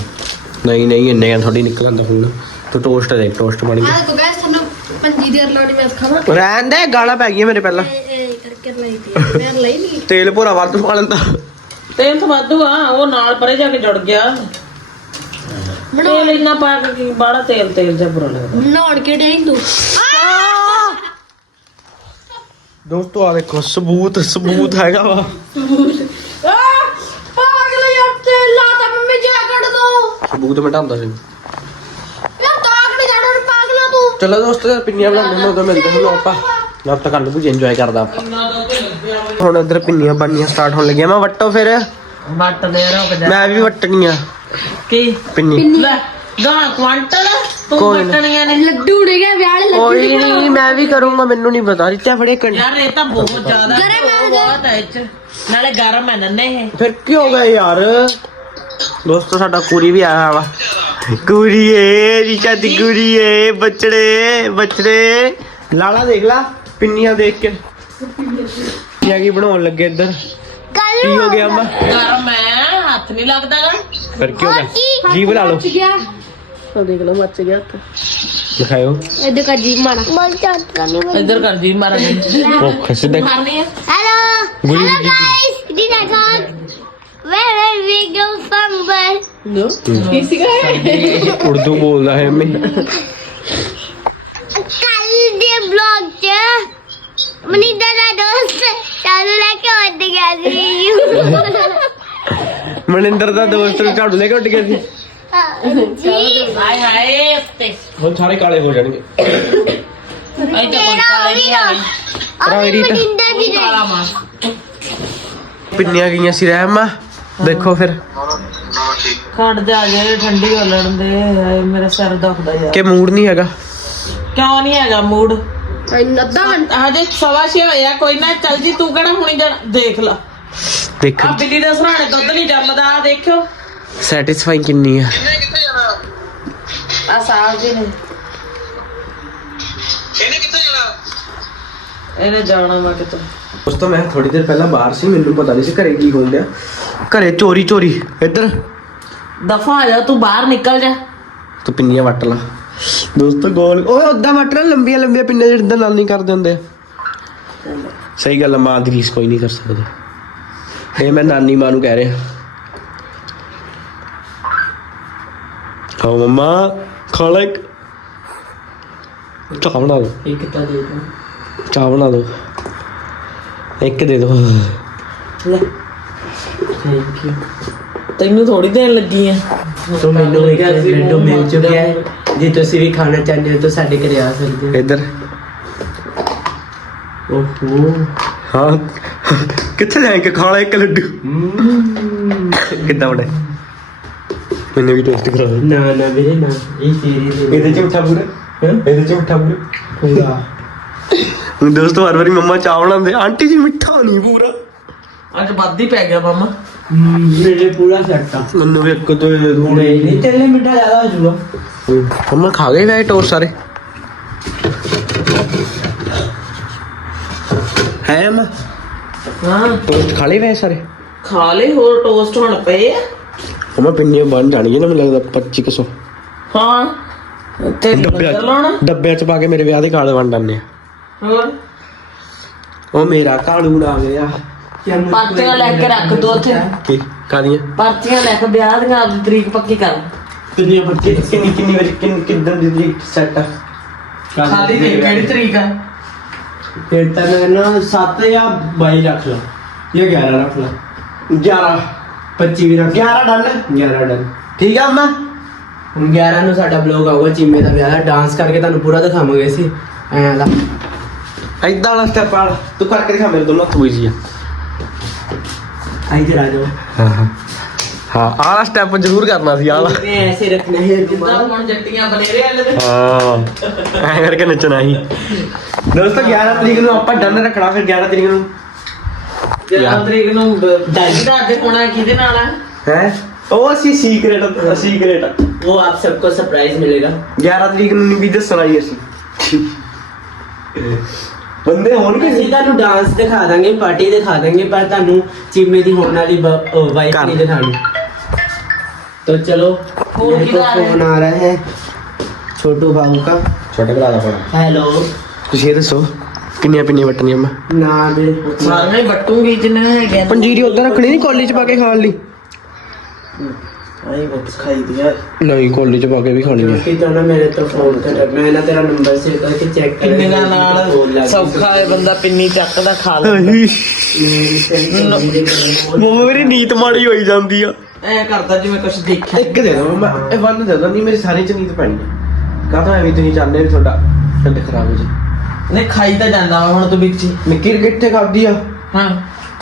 ਨਹੀਂ ਨਹੀਂ ਇੰਨੇ ਥੋੜੀ ਨਿਕਲਦਾ ਹੁਣ ਤੂੰ ਟੋਸਟ ਦੇਖ ਟੋਸਟ ਬਣ ਆ। ਗਿਆ ਦੇਖੋ ਗਾਇਸ ਤੁਹਾਨੂੰ ਪੰਜੀ ਦੀ ਅਰਲੋੜੀ ਮੈਂ ਖਾਣਾ ਰਹਿਣ ਦੇ ਗਾਲਾਂ ਪੈ ਗਈਆਂ ਮੇਰੇ ਪਹਿਲਾਂ। ਇਹ ਕਰਕੇ ਲਈ ਤੀ। ਮੈਂ ਲਈ ਨਹੀਂ। ਤੇਲ ਭੋਰਾ ਵੱਧ ਪਾ ਲੈਂਦਾ। ਤੇਲ ਤਾਂ ਵਾਧੂ ਆ ਉਹ ਨਾਲ ਪਰੇ ਜਾ ਕੇ ਜੁੜ ਗਿਆ। ਤੇਲ ਇੰਨਾ ਪਾ ਕੇ ਕੀ ਬਾੜਾ ਤੇਲ ਤੇਲ ਜਿਹਾ ਬੁਰਾ ਲੱਗਦਾ। ਬਣਾਉਣ ਕੇ ਡੇਂ ਤੂੰ? ਦੋਸਤੋ ਆ ਦੇਖੋ ਸਬੂਤ ਸਬੂਤ ਹੈਗਾ ਵਾ। ਪਾਗਲ ਯਾਰ ਤੇਲ ਲਾਤਾ ਮੰਮੀ ਜਾ ਕੱਢ ਦੋ। ਸਬੂਤ ਮਿਟਾਉਂਦਾ ਸੀ ਯਾਰ ਤਾਕ ਨਹੀਂ ਜਾਣਾ ਹੁਣ ਪਾਗਲ ਤੂੰ ਚਲੋ ਦੋਸਤੋ ਪਿੰਨੀਆਂ ਬਣਾਉਂਦੇ ਨੇ ਉਦੋਂ ਮਿਲਦੇ ਹਾਂ ਆਪਾਂ। ਜਦ ਤੱਕ ਕੱਲ ਨੂੰ ਇੰਜੋਏ ਕਰਦਾ ਆਪਾਂ। ਹੁਣ ਉਧਰ ਪਿੰਨੀਆਂ ਬਣਨੀਆਂ ਸਟਾਰਟ ਹੋਣ ਲੱਗੀਆਂ। ਮੈਂ ਵੱਟੋ ਫਿਰ। ਵੱਟ ਦੇ ਰੁਕ ਜਾ। ਮੈਂ ਵੀ ਵੱਟਣੀਆਂ। ਕੀ? ਪਿੰਨੀ। ਲੈ ਗਾਂ ਕੁਆਂਟਲ? ਤੂੰ ਕੋਈ ਨੀ। ਵੱਟਣੀਆਂ ਨੇ। ਲੱਡੂ ਨੇ ਗਿਆ ਵਿਆਹ ਵਾਲੇ ਲੱਡੂ ਕੋਈ ਨਹੀਂ ਮੈਂ ਵੀ ਕਰੂੰਗਾ ਮੈਨੂੰ ਨਹੀਂ ਪਤਾ। ਰਿੱਤਿਆ ਫੜੇ ਕੰਨ ਯਾਰ ਇਹ ਤਾਂ ਬਹੁਤ ਜ਼ਿਆਦਾ। ਬਹੁਤ ਹੈ 'ਚ। ਨਾਲੇ ਗਰਮ ਹੈ ਨੰਨੇ ਇਹ। ਫਿਰ ਕੀ ਹੋ ਗਿਆ ਯਾਰ? ਦੋਸਤੋ ਸਾਡਾ ਕੁਰੀ ਵੀ ਆਇਆ ਵਾ। ਕੁਰੀਏ ਰੀਚਾ ਦੀ ਕੁਰੀਏ ਬਚੜੇ ਬਚੜੇ। ਲਾਲਾ ਦੇਖ ਲਾ ਪਿੰਨੀਆਂ ਦੇਖ ਕੇ। ਕੀ ਕੀ ਬਣਾਉਣ ਲੱਗੇ ਇੱਧਰ? ਕੀ ਹੋ ਗਿਆ ਅੰਮਾ? ਗਰਮ ਹੈ ਹੱਥ ਨਹੀਂ ਲੱਗਦਾਗਾ। ਫਿਰ ਕੀ ਹੋ ਗਿਆ? ਜੀ ਬਣਾ ਲਓ। ਗਿਆ। ਉਹ ਦੇਖ ਲਓ ਮੱਚ ਗਿਆ ਹੱਥ। ਦਿਖਾਓ ਇਹਦੇ ਕਾ ਜੀ ਮਾਰਾ। ਮਲ ਚਾਟਰਾ ਨਹੀਂ ਇੱਧਰ ਕਰ ਜੀ ਮਾਰਾ ਜੀ ਭੁੱਖ ਸਿੱਧਾ। ਮਾਰਨੀ ਹੈ hello Guri guys this is God ਨੋ ਕੀ ਸੀਗਾ ਉਰਦੂ ਬੋਲਦਾ ਹੈ ਮੈਂ ਕੱਲ ਦੇ ਵਲੌਗ ਚ ਮਨੀਦਾ ਦਾ ਦੋਸਤ ਚਾਲੂ ਲੈ ਕੇ ਵੱਧ ਗਿਆ ਸੀ ਮਨਿੰਦਰ ਦਾ ਦੋਸਤ ਨੂੰ ਝਾੜੂ ਲੈ ਕੇ ਉੱਡ ਗਿਆ ਸੀ ਜੀ ਹਾਏ ਹਾਏ ਉੱਤੇ ਹੁਣ ਸਾਰੇ ਕਾਲੇ ਹੋ ਜਾਣਗੇ ਕੋਈ ਕਾਲੇ ਨਹੀਂ ਆ ਕਾਲਾ ਪਿੰਨੀਆਂ ਗਈਆਂ ਸੀ ਰਹਿਮਾ ਦੇਖੋ ਫਿਰ। ਖੜ ਜਾ ਜੇ ਠੰਡੀ ਹੋ ਲੈਣ ਦੇ। ਹਾਏ ਮੇਰਾ ਸਿਰ ਦੁਖਦਾ ਯਾਰ। ਕਿ ਮੂਡ ਨਹੀਂ ਹੈਗਾ? ਕਿਉਂ ਨਹੀਂ ਹੈਗਾ ਮੂਡ? ਅੱਧਾ ਘੰਟਾ। ਹਜੇ ਸਵਾ ਛੇ ਹੋਇਆ ਕੋਈ ਨਾ ਚੱਲ ਜੀ ਤੂੰ ਕਿਹੜਾ ਹੁਣੀ ਜਾਣਾ ਦੇਖ ਲਾ। ਦੇਖ ਆ ਬਿੱਲੀ ਦੇ ਸਰਾਣੇ ਦੁੱਧ ਨਹੀਂ ਜੰਮਦਾ ਆ ਦੇਖਿਓ। ਸੈਟੀਸਫਾਈਂਗ ਕਿੰਨੀ ਆ। ਆ ਸਾਹ ਜੀ ਨੇ। ਇਹਨੇ ਜਾਣਾ ਮੈਂ ਕਿਤੇ। ਦੋਸਤੋ ਮੈਂ ਥੋੜੀ ਦੇਰ ਪਹਿਲਾਂ ਬਾਹਰ ਸੀ ਮੈਨੂੰ ਪਤਾ ਨਹੀਂ ਸੀ ਘਰੇ ਕੀ ਹੋਣ ਡਿਆ। ਘਰੇ ਚੋਰੀ ਚੋਰੀ ਇੱਧਰ। ਦਫਾ ਆ ਜਾ ਤੂੰ ਬਾਹਰ ਨਿਕਲ ਜਾ। ਤੂੰ ਪਿੰਨੀਆਂ ਵੱਟ ਲਾ। ਦੋਸਤੋ ਗੋਲ ਓਏ ਉਦਾਂ ਵੱਟ ਲੈ ਲੰਬੀਆਂ ਲੰਬੀਆਂ ਪਿੰਨੀਆਂ ਜਿਹੜੀਆਂ ਨਾਲ ਨਹੀਂ ਕਰਦੇ ਹੁੰਦੇ। ਸਹੀ ਗੱਲ ਆ, ਮਾਂ ਦੀ ਰੀਸ ਕੋਈ ਨਹੀਂ ਕਰ ਸਕਦਾ। ਇਹ ਮੈਂ ਨਾਨੀ ਮਾਂ ਨੂੰ ਕਹਿ ਰਿਹਾ। ਖਾਓ ਮਮਾ ਖਾ ਲੈ ਇੱਕ। ਚਾਹ ਬਣਾ ਦੋ ਇੱਕ ਤਾਂ ਦੇ ਦੋ। ਚਾਹ ਬਣਾ ਦੋ ਇੱਕ ਦੇ ਦੋ। ਲੈ। ਥੈਂਕ ਯੂ ਤੈਨੂੰ ਥੋੜੀ ਦੇਣ ਲੱਗੀ ਆ। ਤੋ ਮੈਨੂੰ ਇੱਕ ਲੱਡੂ ਮਿਲ ਚੁੱਕਿਆ ਹੈ। ਜੇ ਤੁਸੀਂ ਵੀ ਖਾਣਾ ਚਾਹੁੰਦੇ ਹੋ ਤਾਂ ਸਾਡੇ ਘਰੇ ਆ ਸਕਦੇ ਹੋ। ਇੱਧਰ। ਓਹੋ। ਹਾਂ। ਕਿੱਥੇ ਲੈ ਕੇ ਖਾ ਲੈ ਇੱਕ ਲੱਡੂ? ਕਿੱਦਾਂ ਬਣੇ? ਮੈਨੂੰ ਵੀ ਟੇਸਟ ਕਰਾ ਨਾ ਨਾ ਵੀਰੇ ਨਾ। ਇਹ ਤੇਰੀ ਦੇ ਇਹਦੇ ਚ ਮਿੱਠਾ ਪੂਰਾ? ਹਾਂ? ਇਹਦੇ ਚ ਮਿੱਠਾ ਪੂਰਾ? ਪੂਰਾ। ਹੁਣ ਦੋਸਤੋ ਹਰ ਵਾਰੀ ਮੰਮਾ ਚਾਹ ਬਣਾਉਂਦੇ ਆਂਟੀ ਜੀ ਮਿੱਠਾ ਨਹੀਂ ਪੂਰਾ। ਅੱਜ ਵੱਧ ਹੀ ਪੈ ਗਿਆ ਮਾਮਾ। ਮੇਰੇ ਪੂਰਾ ਸੈੱਟ ਆ। ਮੈਨੂੰ ਵੀ ਇੱਕ ਦੋ ਦੇ ਦੋ ਨਹੀਂ ਨਹੀਂ ਤੇਰੇ ਮਿੱਠਾ ਜ਼ਿਆਦਾ ਹੋ ਜਾਊਗਾ। ਮੰਮਾ ਖਾ ਗਏ ਵੈ ਟੋਰ ਸਾਰੇ? ਹੈ ਮੰਮਾ? ਹਾਂ। ਟੋਸਟ ਖਾ ਲਏ ਵੈ ਸਾਰੇ? ਖਾ ਲੈ ਹੋਰ ਟੋਸਟ ਹੁਣ ਪਏ ਆ। ਮੰਮਾ ਪਿੰਨੀਆਂ ਬਣ ਜਾਣਗੀਆਂ ਨਾ ਮੈਨੂੰ ਲੱਗਦਾ 2500 ਹਾਂ। ਤੇ ਡੱਬਿਆਂ ਚ ਡੱਬਿਆਂ ਚ ਪਾ ਕੇ ਮੇਰੇ ਵਿਆਹ ਦੇ ਕਾਰਡ ਵੰਡ ਆਨੇ ਆ। ਹੋਰ? ਉਹ ਮੇਰਾ ਕਾਲੂੜ ਆ ਗਿਆ। ਪਰਚੀਆਂ ਲੈ ਕੇ ਰੱਖ ਦੋ ਉੱਥੇ। ਕੀ? ਕਾਦੀਆਂ ਪਰਚੀਆਂ ਲੈ ਕੇ ਵਿਆਹ ਦੀਆਂ ਆਪਦੀ ਤਰੀਕ ਪੱਕੀ ਕਰ। ਕਿੰਨੀਆਂ ਬੱਚੇ ਕਿੰਨੀ ਕਿੰਨੀ ਵਾਰੀ ਕਿੰਨ ਕਿੰਦਨ ਦੀ ਤਰੀਕ ਸੈੱਟ ਆ? ਖਾਲੀ ਦੀ ਕਿਹੜੀ ਤਰੀਕ ਆ? ਫਿਰ ਤਾਂ ਮੈਂ ਨਾ 7 ਜਾਂ 22 ਰੱਖ ਲਾ ਜਾਂ 11 ਰੱਖ ਲਾ। 11 25 ਵੀ ਰੱਖ 11 ਡਨ। 11 ਡਨ। ਠੀਕ ਆ ਅੰਮਾ? ਹੁਣ 11 ਨੂੰ ਸਾਡਾ ਬਲੌਗ ਆਊਗਾ ਚੀਮੇ ਦਾ ਵਿਆਹ ਡਾਂਸ ਕਰਕੇ ਤੁਹਾਨੂੰ ਪੂਰਾ ਦਿਖਾਵਾਂਗੇ ਅਸੀਂ। ਐਂ ਦਾ ਐਦਾਂ ਵਾਲਾ ਸਟੈਪ ਵਾਲਾ ਤੂੰ ਕਰਕੇ ਦਿਖਾ ਮੇਰੇ ਦੋਨੋਂ ਹੱਥ ਹੋਈ ਜੀ ਆਈ ਜਰਾ ਜਾਓ ਹਾਂ। ਹਾਂ ਹਾਂ। ਆਹ ਸਟੈਪ ਜ਼ਰੂਰ ਕਰਨਾ ਸੀ ਆਹ ਐਸੇ ਰੱਖਣਾ ਹੈ ਜਿੱਦਾਂ ਹੁਣ ਜੱਟੀਆਂ ਬਨੇਰੇ ਵਾਲੇ ਹਾਂ। ਐਂ ਕਰਕੇ ਨੱਚਣਾ ਸੀ। ਦੋਸਤੋ 11 ਤਰੀਕ ਨੂੰ ਆਪਾਂ ਡਨ ਰੱਖਣਾ ਫਿਰ 11 ਤਰੀਕ ਨੂੰ। 11 ਤਰੀਕ ਨੂੰ ਦਾਜੀ ਦਾ ਅੱਜ ਹੋਣਾ ਕਿਹਦੇ ਨਾਲ ਹੈ ਹੈ? ਉਹ ਅਸੀਂ ਸੀਕ੍ਰੇਟ ਸੀਕ੍ਰੇਟ ਉਹ ਆਪ ਸਭ ਕੋ ਸਰਪ੍ਰਾਈਜ਼ ਮਿਲੇਗਾ। 11 ਤਰੀਕ ਨੂੰ ਵੀ ਦੱਸਣਾ ਹੀ ਅਸੀਂ। ਬੰਦੇ ਹੋਣਗੇ ਅਸੀਂ ਤੁਹਾਨੂੰ ਡਾਂਸ ਦਿਖਾ ਦਾਂਗੇ ਪਾਰਟੀ ਦਿਖਾ ਦਾਂਗੇ ਪਰ ਤੁਹਾਨੂੰ ਚੀਮੇ ਦੀ ਹੋਣ ਵਾਲੀ ਵਾਈਫ ਘਰ। ਨਹੀਂ ਦਿਖਾਣੀ तो चलो फोन मेरे को किधर है? फोन आ रहा है छोटू बाबू का ਛੋਟੇ ਭਰਾ ਦਾ ਫੋਨ हेलो ਤੁਸੀਂ ਇਹ ਦੱਸੋ ਕਿੰਨੀਆਂ ਪਿੰਨੀਆਂ ਵਟਣੀਆਂ ਮੈਂ ना मेरे ਸਾਰੀਆਂ ਹੀ ਵੱਟੂਗੀ ਜਿੰਨੇ ਹੈਗੇ ਆ। ਪੰਜੀਰੀ ਉਧਰ ਰੱਖਣੀ ਨਹੀਂ ਕੋਲੀ ਚ ਪਾ ਕੇ ਖਾਣ ਲਈ ਆਈ ਕੋਲੀ ਚ ਪਾ ਕੇ ਵੀ ਖਾਣੀ ਹੈ। ਕਿਉਂਕਿ ਤਾਂ ਨਾ ਮੇਰੇ ਤੋਂ ਫੋਨ ਕਰ ਮੈਂ ਨਾ ਤੇਰਾ ਨੰਬਰ ਸੇਵ ਕਰਕੇ ਚੈੱਕ ਕਰ ਪਿੰਨੀਆਂ ਨਾਲ ਸੌਖਾ ਹੈ ਬੰਦਾ ਪਿੰਨੀ ਚੱਕਦਾ ਖਾ ਲੈਂਦਾ। ਮੰਮਾ ਮੇਰੀ ਨੀਤ ਮਾੜੀ ਹੋਈ ਜਾਂਦੀ ਆ। ਐ ਕਰਦਾ ਜਿਵੇਂ ਕੁਝ ਦੇਖਿਆ। ਇੱਕ ਦੇ ਦੋ ਮੈਂ ਇਹ ਵੰਨ ਦੇ ਦੋ ਨਹੀਂ ਮੇਰੀ ਸਾਰੀ ਚ ਨੀਤ ਪੈਣੀ ਕਹਤਾ ਐਵੇਂ ਤੁਸੀਂ ਚਾਹੁੰਦੇ ਵੀ ਤੁਹਾਡਾ ਢਿੱਡ ਖਰਾਬ ਹੋ ਜੇ? ਨਹੀਂ ਖਾਈ ਤਾਂ ਜਾਂਦਾ ਹੁਣ ਤੂੰ ਵਿੱਚ। ਮਿੱਕੀ ਕਿੱਥੇ ਖਾਦੀ ਆ? ਹਾਂ।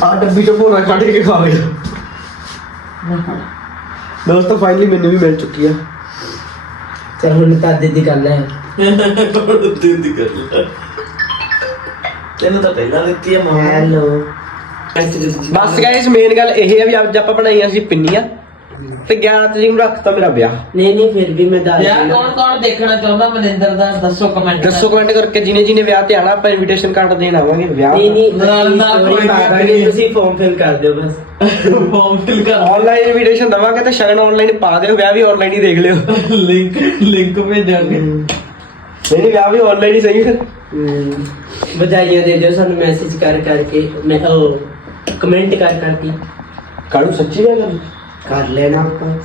ਆ ਡੱਬੀ ਚੋਂ ਭੋਰਾ ਕੱਢ ਕੇ ਖਾ ਗਿਆ ਦੋਸਤੋ ਫਾਈਨਲੀ ਮੈਨੂੰ ਵੀ ਮਿਲ ਚੁੱਕੀ ਆ। ਚਲ ਹੁਣ ਤਾਂ ਦੀ ਗੱਲ ਹੈ। ਤੈਨੂੰ ਤਾਂ ਪਹਿਲਾਂ ਦਿੱਤੀ ਹੈ ਹੈਲੋ ਬਸ ਗਾਇਸ ਮੇਨ ਗੱਲ ਇਹ ਹੈ ਵੀ ਅੱਜ ਆਪਾਂ ਬਣਾਈਆਂ ਸੀ ਪਿੰਨੀਆਂ। ਤੇ 11 ਤਰੀਕ ਨੂੰ ਰੱਖਤਾ ਮੇਰਾ ਵਿਆਹ। ਨਹੀਂ ਨਹੀਂ ਫਿਰ ਵੀ ਮੈਂ ਦੱਸ ਯਾਰ ਕੌਣ ਕੌਣ ਦੇਖਣਾ ਚਾਹੁੰਦਾ? ਮਨਿੰਦਰ ਦਾ ਦੱਸੋ ਕਮੈਂਟ ਦੱਸੋ ਕਮੈਂਟ ਕਰਕੇ ਜਿਨੇ ਜਿਨੇ ਵਿਆਹ ਤੇ ਆਣਾ ਆਪਾਂ ਇਨਵੀਟੇਸ਼ਨ ਕਾਰਡ ਦੇਣ ਆਵਾਂਗੇ ਵਿਆਹ ਨਹੀਂ ਨਹੀਂ ਨਾਲ ਨਾਲ ਕੋਈ ਨਹੀਂ ਤੁਸੀਂ ਫਾਰਮ ਫਿਲ ਕਰ ਦਿਓ ਬਸ। ਫਾਰਮ ਫਿਲ ਕਰ। ਆਨਲਾਈਨ ਇਨਵੀਟੇਸ਼ਨ ਦਵਾਂਗੇ ਤੇ ਸ਼ਗਨ ਆਨਲਾਈਨ ਪਾ ਦਿਓ ਵਿਆਹ ਵੀ ਆਨਲਾਈਨ ਹੀ ਦੇਖ ਲਿਓ। ਲਿੰਕ ਲਿੰਕ ਭੇਜਾਂਗੇ। ਨਹੀਂ ਵਿਆਹ ਵੀ ਆਨਲਾਈਨ ਹੀ ਸਹੀ ਫਿਰ ਵਧਾਈਆਂ ਦੇ ਦਿਓ ਸਾਨੂੰ ਮੈਸੇਜ ਕਰ ਕਰਕੇ ਮੈਂ ਉਹ ਕਮੈਂਟ ਕਰ ਕਰਕੇ ਕਾਲੂ ਸੱਚੀ ਗੱਲ ਕਰ ਕਰ ਲੈਣਾ ਆਪਾਂ।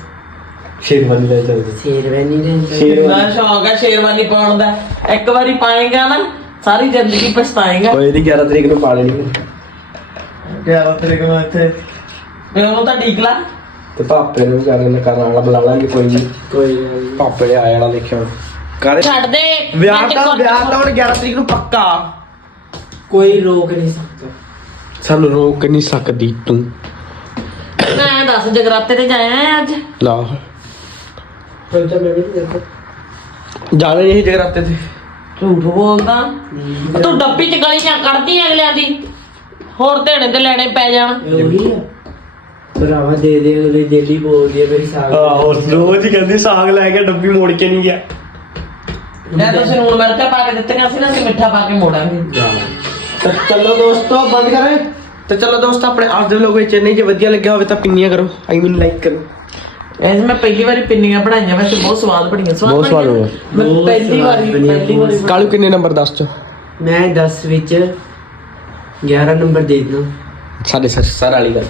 ਸ਼ੇਰਵਾਨੀ ਲੈ ਚੱਲਦੇ ਸ਼ੇਰਵਾਨੀ ਦੇ ਸ਼ੇਰ- ਨਾ ਸ਼ੌਕ ਹੈ ਸ਼ੇਰਵਾਨੀ ਪਾਉਣ ਦਾ। ਇੱਕ ਵਾਰੀ ਪਾਏਗਾ ਨਾ ਸਾਰੀ ਜ਼ਿੰਦਗੀ ਪਛਤਾਏਗਾ। ਕੋਈ ਨਹੀਂ 11 ਤਰੀਕ ਨੂੰ ਪਾ ਲੈਣੀ ਯਾਰ ਤੇਰੇ ਕੋਲ ਇੱਥੇ। ਮੈਂ ਉਹ ਤਾਂ ਠੀਕ ਲਾ। ਤੇ ਪਾਪੇ ਨੂੰ ਕਰ ਲੈਣਾ ਕਰਨ ਵਾਲਾ ਬੁਲਾ ਲਾਂਗੇ ਕੋਈ ਨਹੀਂ ਕੋਈ ਨੀ। ਪਾਪੇ ਨੇ ਆ ਜਾਣਾ ਦੇਖਿਓ। ਕਰ ਛੱਡ ਦੇ। ਵਿਆਹ ਤੇ ਵਿਆਹ ਤਾਂ ਹੁਣ 11 ਤਰੀਕ ਨੂੰ ਪੱਕਾ। ਕੋਈ ਰੋਕ ਨਹੀਂ ਸਕਦਾ। ਸਾਨੂੰ ਰੋਕ ਨਹੀਂ ਸਕਦੀ ਤੂੰ। ਮੈਂ ਦੱਸ ਜਗਰਾਤੇ ਤੇ ਜਾਇਆ ਅੱਜ? ਲਾ। ਹੁਣ ਤਾਂ ਮੈਂ ਵੀ ਨਹੀਂ ਕਰਦਾ ਜਾਣਾ ਨਹੀਂ ਜਗਰਾਤੇ ਤੇ। ਝੂਠ ਬੋਲਦਾ। ਤੂੰ ਡੱਬੀ ਚ ਗਲੀਆਂ ਕੱਢਦੀ ਅਗਲਿਆਂ ਦੀ? ਹੋਰ ਦੇਣੇ ਤੇ ਲੈਣੇ ਪੈ ਜਾਣ। ਉਹੀ ਆ। ਭਰਾਵਾ ਦੇ ਦੇ ਉਹਦੇ ਡੇਲੀ ਬੋਲਦੀ ਹੈ ਮੇਰੀ ਸਾਗ। ਆਹੋ ਰੋਜ਼ ਹੀ ਕਹਿੰਦੀ ਸਾਗ ਲੈ ਕੇ ਡੱਬੀ ਮੋੜ ਕੇ ਨਹੀਂ ਗਿਆ। ਮੈਂ ਤੁਸੀਂ ਨੂਣ ਮਿਰਚਾਂ ਪਾ ਕੇ ਦਿੱਤੀਆਂ ਸੀ ਨਾ ਅਸੀਂ ਮਿੱਠਾ ਪਾ ਕੇ ਮੋੜਾਂਗੇ। ਤਾਂ ਚਲੋ ਦੋਸਤੋ ਬੰਦ ਕਰੇ। ਤੇ ਚਲੋ ਦੋਸਤੋ ਆਪਣੇ ਅੱਜ ਦੇ ਵਲੋਗ ਵਿੱਚ ਨਹੀਂ ਜੇ ਵਧੀਆ ਲੱਗਿਆ ਹੋਵੇ ਤਾਂ ਪਿੰਨੀਆਂ ਕਰੋ। ਆਈ ਮੀਨ ਲਾਈਕ ਕਰੋ। ਐਸ ਮੈਂ ਪਹਿਲੀ ਵਾਰੀ ਪਿੰਨੀਆਂ ਬਣਾਈਆਂ ਵੈਸੇ ਬਹੁਤ ਸਵਾਦ ਬਣੀਆਂ ਬਹੁਤ ਸਵਾਦ ਬਣੀਆਂ। ਮੈਂ ਬਹੁਤ ਪਹਿਲੀ ਸਵਾਦ ਵਾਰੀ ਬਣੀਆਂ, ਪਹਿਲੀ ਵਾਰੀ ਕਾਲੂ ਕਿੰਨੇ ਨੰਬਰ ਦੱਸ ਚੋ ਮੈਂ 10 ਵਿੱਚ 11 ਨੰਬਰ ਦੇ ਦਵਾਂ ਸਾਡੇ ਸਰ ਸਰ ਵਾਲੀ ਗੱਲ।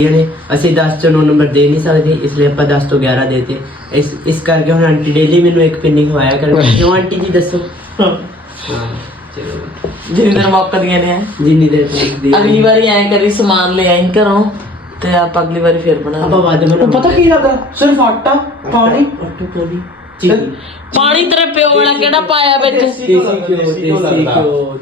ਯਾਨੀ ਅਸੀਂ 10 ਤੋਂ 9 ਨੰਬਰ ਦੇ ਨਹੀਂ ਸਕਦੇ ਇਸ ਲਈ ਆਪਾਂ 10 ਤੋਂ 11 ਦੇਤੇ। ਇਸ ਇਸ ਕਰਕੇ ਹੁਣ ਆਂਟੀ ਡੇਲੀ ਮੈਨੂੰ ਇੱਕ ਪਿੰਨੀ ਖਵਾਇਆ ਕਰ। ਕਿਉਂ ਆਂਟੀ ਜੀ ਦੱਸੋ? ਹਾਂ ਚਲੋ। ਜਿੰਨੀ ਦਿਨ ਮੌਕਾ ਦੀਆਂ ਨੇ। ਜਿੰਨੀ ਦੇਰ ਤੱਕ ਦੀ ਅਗਲੀ ਵਾਰੀ ਐਂ ਕਰੀ ਸਮਾਨ ਲੈ ਆਈ ਘਰੋਂ ਤੇ ਆਪ ਅਗਲੀ ਵਾਰੀ ਫੇਰ ਬਣਾ ਆਪਾਂ ਵੱਧ ਬਣਾਉਂਦੇ ਪਤਾ ਕੀ ਲੱਗਦਾ? ਸਿਰਫ ਆਟਾ ਪਾਣੀ? ਆਟੂ ਪੋਲੀ ਚੀਨੀ। ਪਾਣੀ ਤੇਰੇ ਪਿਓ ਵਾਲਾ ਕਿਹੜਾ ਪਾਇਆ ਵਿੱਚ? ਦੇਸੀ ਘਿਓ ਦੇਸੀ ਘਿਓ ਦੇਸੀ ਘਿਓ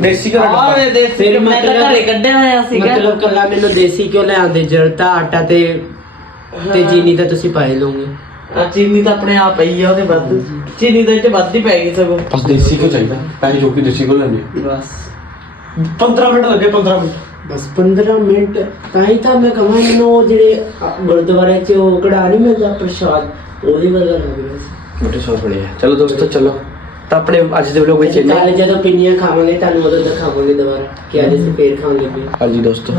ਦੇਸੀ ਘਰ ਆਹ ਵੇ ਦੇਸੀ ਫਿਰ ਮੈਂ ਤਾਂ ਘਰੇ ਕੱਢਿਆ ਹੋਇਆ ਸੀਗਾ। ਮਤਲਬ ਕੱਲਾ ਮੈਨੂੰ ਦੇਸੀ ਘਿਓ ਲੈ ਆਉਂਦੇ ਜਰਤਾ ਆਟਾ ਤੇ ਤੇ ਚੀਨੀ ਤਾਂ ਤੁਸੀਂ ਪਾਏ ਲਓਗੇ। ਆ ਚੀਨੀ ਤਾਂ ਆਪਣੇ ਆਪ ਪਈ ਆ ਉਹਦੇ ਵੱਧ। ਚੀਨੀ ਤਾਂ ਇਹ ਚ ਵੱਧ ਹੀ ਪੈ ਗਈ ਸਗੋਂ। ਬਸ ਦੇਸੀ ਕੋ ਚਾਹੀਦਾ ਪੈਸੇ ਜੋ ਕਿ ਦੇਸੀ ਕੋ ਲੈਣੇ ਬਸ। 15 ਮਿੰਟ ਲੱਗੇ 15 ਮਿੰਟ। ਬਸ 15 ਮਿੰਟ ਤਾਂ ਹੀ ਤਾਂ ਮੈਂ ਕਹਾਂ ਇਹਨੂੰ ਉਹ ਜਿਹੜੇ ਅ, ਗੁਰਦੁਆਰੇ 'ਚ ਉਹ ਕੜਾ ਨਹੀਂ ਮਿਲਦਾ ਪ੍ਰਸ਼ਾਦ ਉਹਦੇ ਵਰਗਾ ਲੱਗ ਰਿਹਾ ਸੀ। ਛੋਟੇ ਸੌ ਬੜੇ ਆ। ਚਲੋ ਦੋਸਤੋ ਚਲੋ। ਤਾਂ ਆਪਣੇ ਅੱਜ ਦੇ ਵਲੋਗ ਵਿੱਚ ਇੰਨਾ ਕੱਲ ਜਦੋਂ ਪਿੰਨੀਆਂ ਖਾਵਾਂਗੇ ਤੁਹਾਨੂੰ ਉਦੋਂ ਦਿਖਾਵਾਂਗੇ ਦੁਬਾਰਾ ਕਿ ਅੱਜ ਅਸੀਂ ਫੇਰ ਖਾਵਾਂਗੇ ਵੀ ਹਾਂਜੀ ਦੋਸਤੋ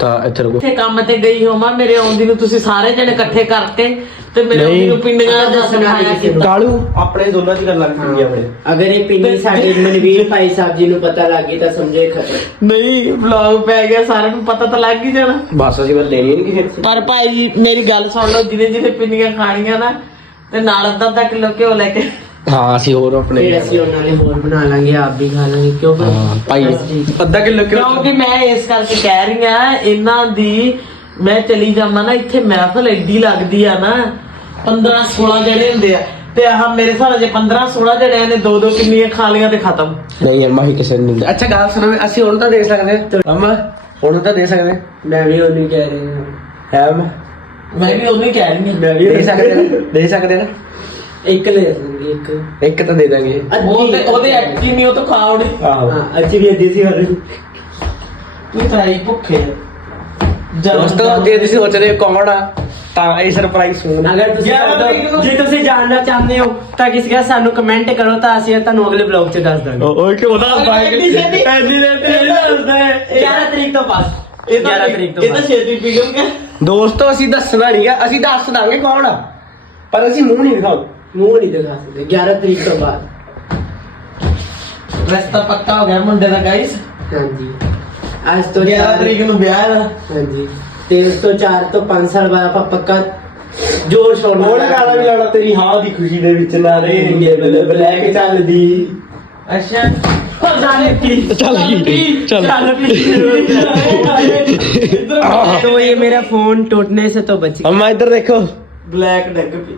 ਤਾਂ ਇੱਥੇ ਰੁਕੋ। ਇੱਥੇ ਕੰਮ ਤੇ ਗਈ ਹੋਵਾਂ ਮੇਰੇ ਆਉਂਦੀ ਨੂੰ ਤੁਸੀਂ ਸਾਰੇ ਜਣੇ ਇਕੱਠੇ ਕਰਕੇ ਤੇ ਮੇਰੇ ਆਉਂਦੀ ਨੂੰ ਪਿੰਡੀਆਂ ਦਾ ਕਿਸੇ ਨੂੰ। ਕਾਲੂ ਆਪਣੇ ਦੋਨਾਂ ਦੀ ਗੱਲਾਂ ਕੀਤੀਆਂ ਆਪਣੇ। ਅਗਰ ਇਹ ਪਿੰਨੀ ਸਾਡੇ ਮਨਵੀਰ ਭਾਈ ਸਾਹਿਬ ਜੀ ਨੂੰ ਪਤਾ ਲੱਗ ਗਈ ਤਾਂ ਸਮਝੋ ਇਹ ਖਤਮ। ਨਹੀਂ ਵਲੌਗ ਪੈ ਗਿਆ ਸਾਰਿਆਂ ਨੂੰ ਪਤਾ ਤਾਂ ਲੱਗ ਹੀ ਜਾਣਾ। ਬਸ ਅਸੀਂ ਬਸ ਲੈਣੀ ਨਹੀਂ ਕਿਸੇ ਪਰ ਭਾਈ ਜੀ ਮੇਰੀ ਗੱਲ ਸੁਣ ਲਓ ਜਿਹਨੇ ਜਿਹਨੇ ਪਿੰਨੀਆਂ ਖਾਣੀਆਂ ਨਾ ਤੇ ਨਾਲ ਅੱਧਾ ਅੱਧਾ ਕਿਲੋ ਘਿਓ ਲੈ ਕੇ ਹਾਂ ਅਸੀਂ ਹੋਰ ਆਪਣੇ ਫਿਰ ਅਸੀਂ ਉਹਨਾਂ ਲਈ ਹੋਰ ਬਣਾ ਲਾਂਗੇ ਆਪ ਵੀ ਖਾ ਲਾਂਗੇ। ਕਿਉਂ ਭਾਈ? ਹਾਂ। ਅੱਧਾ ਕਿਲੋ ਕਿਉਂ? ਕਿਉਂਕਿ ਮੈਂ ਇਸ ਕਰਕੇ ਕਹਿ ਰਹੀ ਆ ਇਹਨਾਂ ਦੀ ਮੈਂ ਚਲੀ ਜਾਵਾਂ ਨਾ ਇੱਥੇ ਮਹਿਫਲ ਐਡੀ ਲੱਗਦੀ ਆ ਨਾ 15 16 ਜਿਹੜੇ ਹੁੰਦੇ ਆ। ਤੇ ਆਹ ਮੇਰੇ ਸਾਲੇ ਜੇ 15 16 ਜਿਹੜਿਆਂ ਨੇ ਦੋ ਦੋ ਕਿੰਨੀਆਂ ਖਾ ਲੀਆਂ ਤੇ ਖਤਮ। ਨਹੀਂ ਯਾਰ ਮਾਹੀ ਕਿਸੇ ਨੂੰ ਨਹੀਂ। ਅੱਛਾ ਗੱਲ ਸੁਣੋ ਅਸੀਂ ਉਹਨੂੰ ਤਾਂ ਦੇ ਸਕਦੇ ਹਾਂ। ਅਮਾ ਉਹਨੂੰ ਤਾਂ ਦੇ ਸਕਦੇ ਮੈਂ ਵੀ ਉਹਨੂੰ ਕਹਿ ਰਹੀ ਹਾਂ। ਹੈ ਮੈਂ ਮੈਂ ਵੀ ਉਹਨੂੰ ਹੀ ਕਹਿ ਰਹੀ ਆ ਮੈਂ ਵੀ ਦੇ ਸਕਦੇ ਨਾ ਦੇ ਸਕਦੇ ਨਾ। ਇੱਕ ਲੈ ਲਾਂਗੇ ਇੱਕ। ਇੱਕ ਤਾਂ ਦੇ ਦਾਂਗੇ। ਉਹਦੇ ਉਹਦੇ ਐਕਟੀ ਨਹੀਂ ਉਹ ਤਾਂ ਖਾਉਣੀ ਆਹੋ। ਹਾਂ ਅੱਛੀ ਵੀ ਅੱਧੀ ਸੀ ਵਾਲੀ ਤੂੰ ਤਾਂ ਹੀ ਭੁੱਖੇ। ਦੋਸਤੋ ਜੇ ਤੁਸੀਂ ਸੋਚ ਰਹੇ ਹੋ ਕੌਣ ਆ ਤਾਂ ਇਹ ਸਰਪ੍ਰਾਈਜ਼ ਸੁਣ ਅਗਰ ਤੁਸੀਂ ਜੇ ਤੁਸੀਂ ਜਾਣਨਾ ਚਾਹੁੰਦੇ ਹੋ ਤਾਂ ਕਿਸੇ ਦਾ ਸਾਨੂੰ ਕਮੈਂਟ ਕਰੋ ਤਾਂ ਅਸੀਂ ਤੁਹਾਨੂੰ ਅਗਲੇ ਬਲੌਗ 'ਚ ਦੱਸ ਦਾਂਗੇ। ਓਏ ਕਿ ਉਹਦਾ ਐਡੀ ਛੇਤੀ? ਐਡੀ ਤੇ ਨਹੀਂ ਦੱਸਦਾ ਹੈ। 11 ਤਰੀਕ ਤੋਂ ਬਾਅਦ। ਇਹ ਤਾਂ 11 ਤਰੀਕ ਤੋਂ ਇਹ ਤਾਂ ਛੇਤੀ ਗਿਆ ਦੋਸਤੋ ਅਸੀਂ ਦੱਸਣਾ ਨਹੀਂਗਾ ਅਸੀਂ ਦੱਸ ਦਾਂਗੇ ਕੌਣ ਆ। ਪਰ ਅਸੀਂ ਮੂੰਹ ਨਹੀਂ ਦਿਖਾਉ ਮੂੰਹ ਨਹੀਂ ਦਿਖਾ ਸਕਦੇ 11 ਤਰੀਕ ਤੋਂ ਬਾਅਦ ਰਸਤਾ ਪੱਕਾ ਹੋ ਗਿਆ ਮੁੰਡੇ ਦਾ ਗਾਇਸ ਹਾਂਜੀ ਅੱਜ ਤੋਂ 11 ਚਾਰ- ਤਰੀਕ ਨੂੰ ਵਿਆਹ ਹੈ ਹਾਂਜੀ ਤੇ ਉਸ ਤੋਂ 4 ਤੋਂ 5 ਸਾਲ ਬਾਅਦ ਆਪਾਂ ਪੱਕਾ ਜੋਰ ਸ਼ੋਰ ਨਾਲ ਲਾਉਣਾ ਤੇਰੀ ਹਾਂ ਦੀ ਖੁਸ਼ੀ ਦੇ ਵਿੱਚ ਨਾਰੇ ਬਲੈਕ ਚੱਲਦੀ ਅੱਛਾ ਹੋ ਜਾਣੇ ਕੀ ਚੱਲ ਗਈ ਚੱਲ तो ये मेरा फोन टूटने से तो बच गया ਅਮਾ ਇੱਧਰ ਦੇਖੋ ਬਲੈਕ ਡੈਕ ਵੀ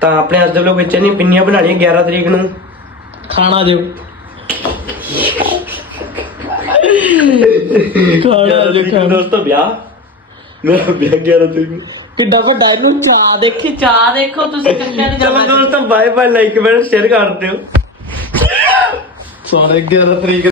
ਤਾਂ ਆਪਣੇ ਅੱਜ ਦੇ ਵਲੋਗ ਵਿੱਚ ਇੰਨੀ ਪਿੰਨੀਆਂ ਬਣਾਣੀਆਂ 11 ਤਰੀਕ ਨੂੰ। ਖਾਣਾ ਦਿਓ। ਦੋਸਤੋ ਵਿਆਹ। ਮੇਰਾ ਵਿਆਹ 11 ਤਰੀਕ ਨੂੰ। ਕਿੱਡਾ ਵੱਡਾ ਇਹਨੂੰ ਚਾਹ ਦੇਖੀ ਚਾਹ ਦੇਖੋ ਤੁਸੀਂ ਨਹੀਂ ਚਲੋ ਦੋਸਤੋ bye bye like comment share ਕਰ ਦਿਓ। ਸਾਰੇ 11 ਤਰੀਕ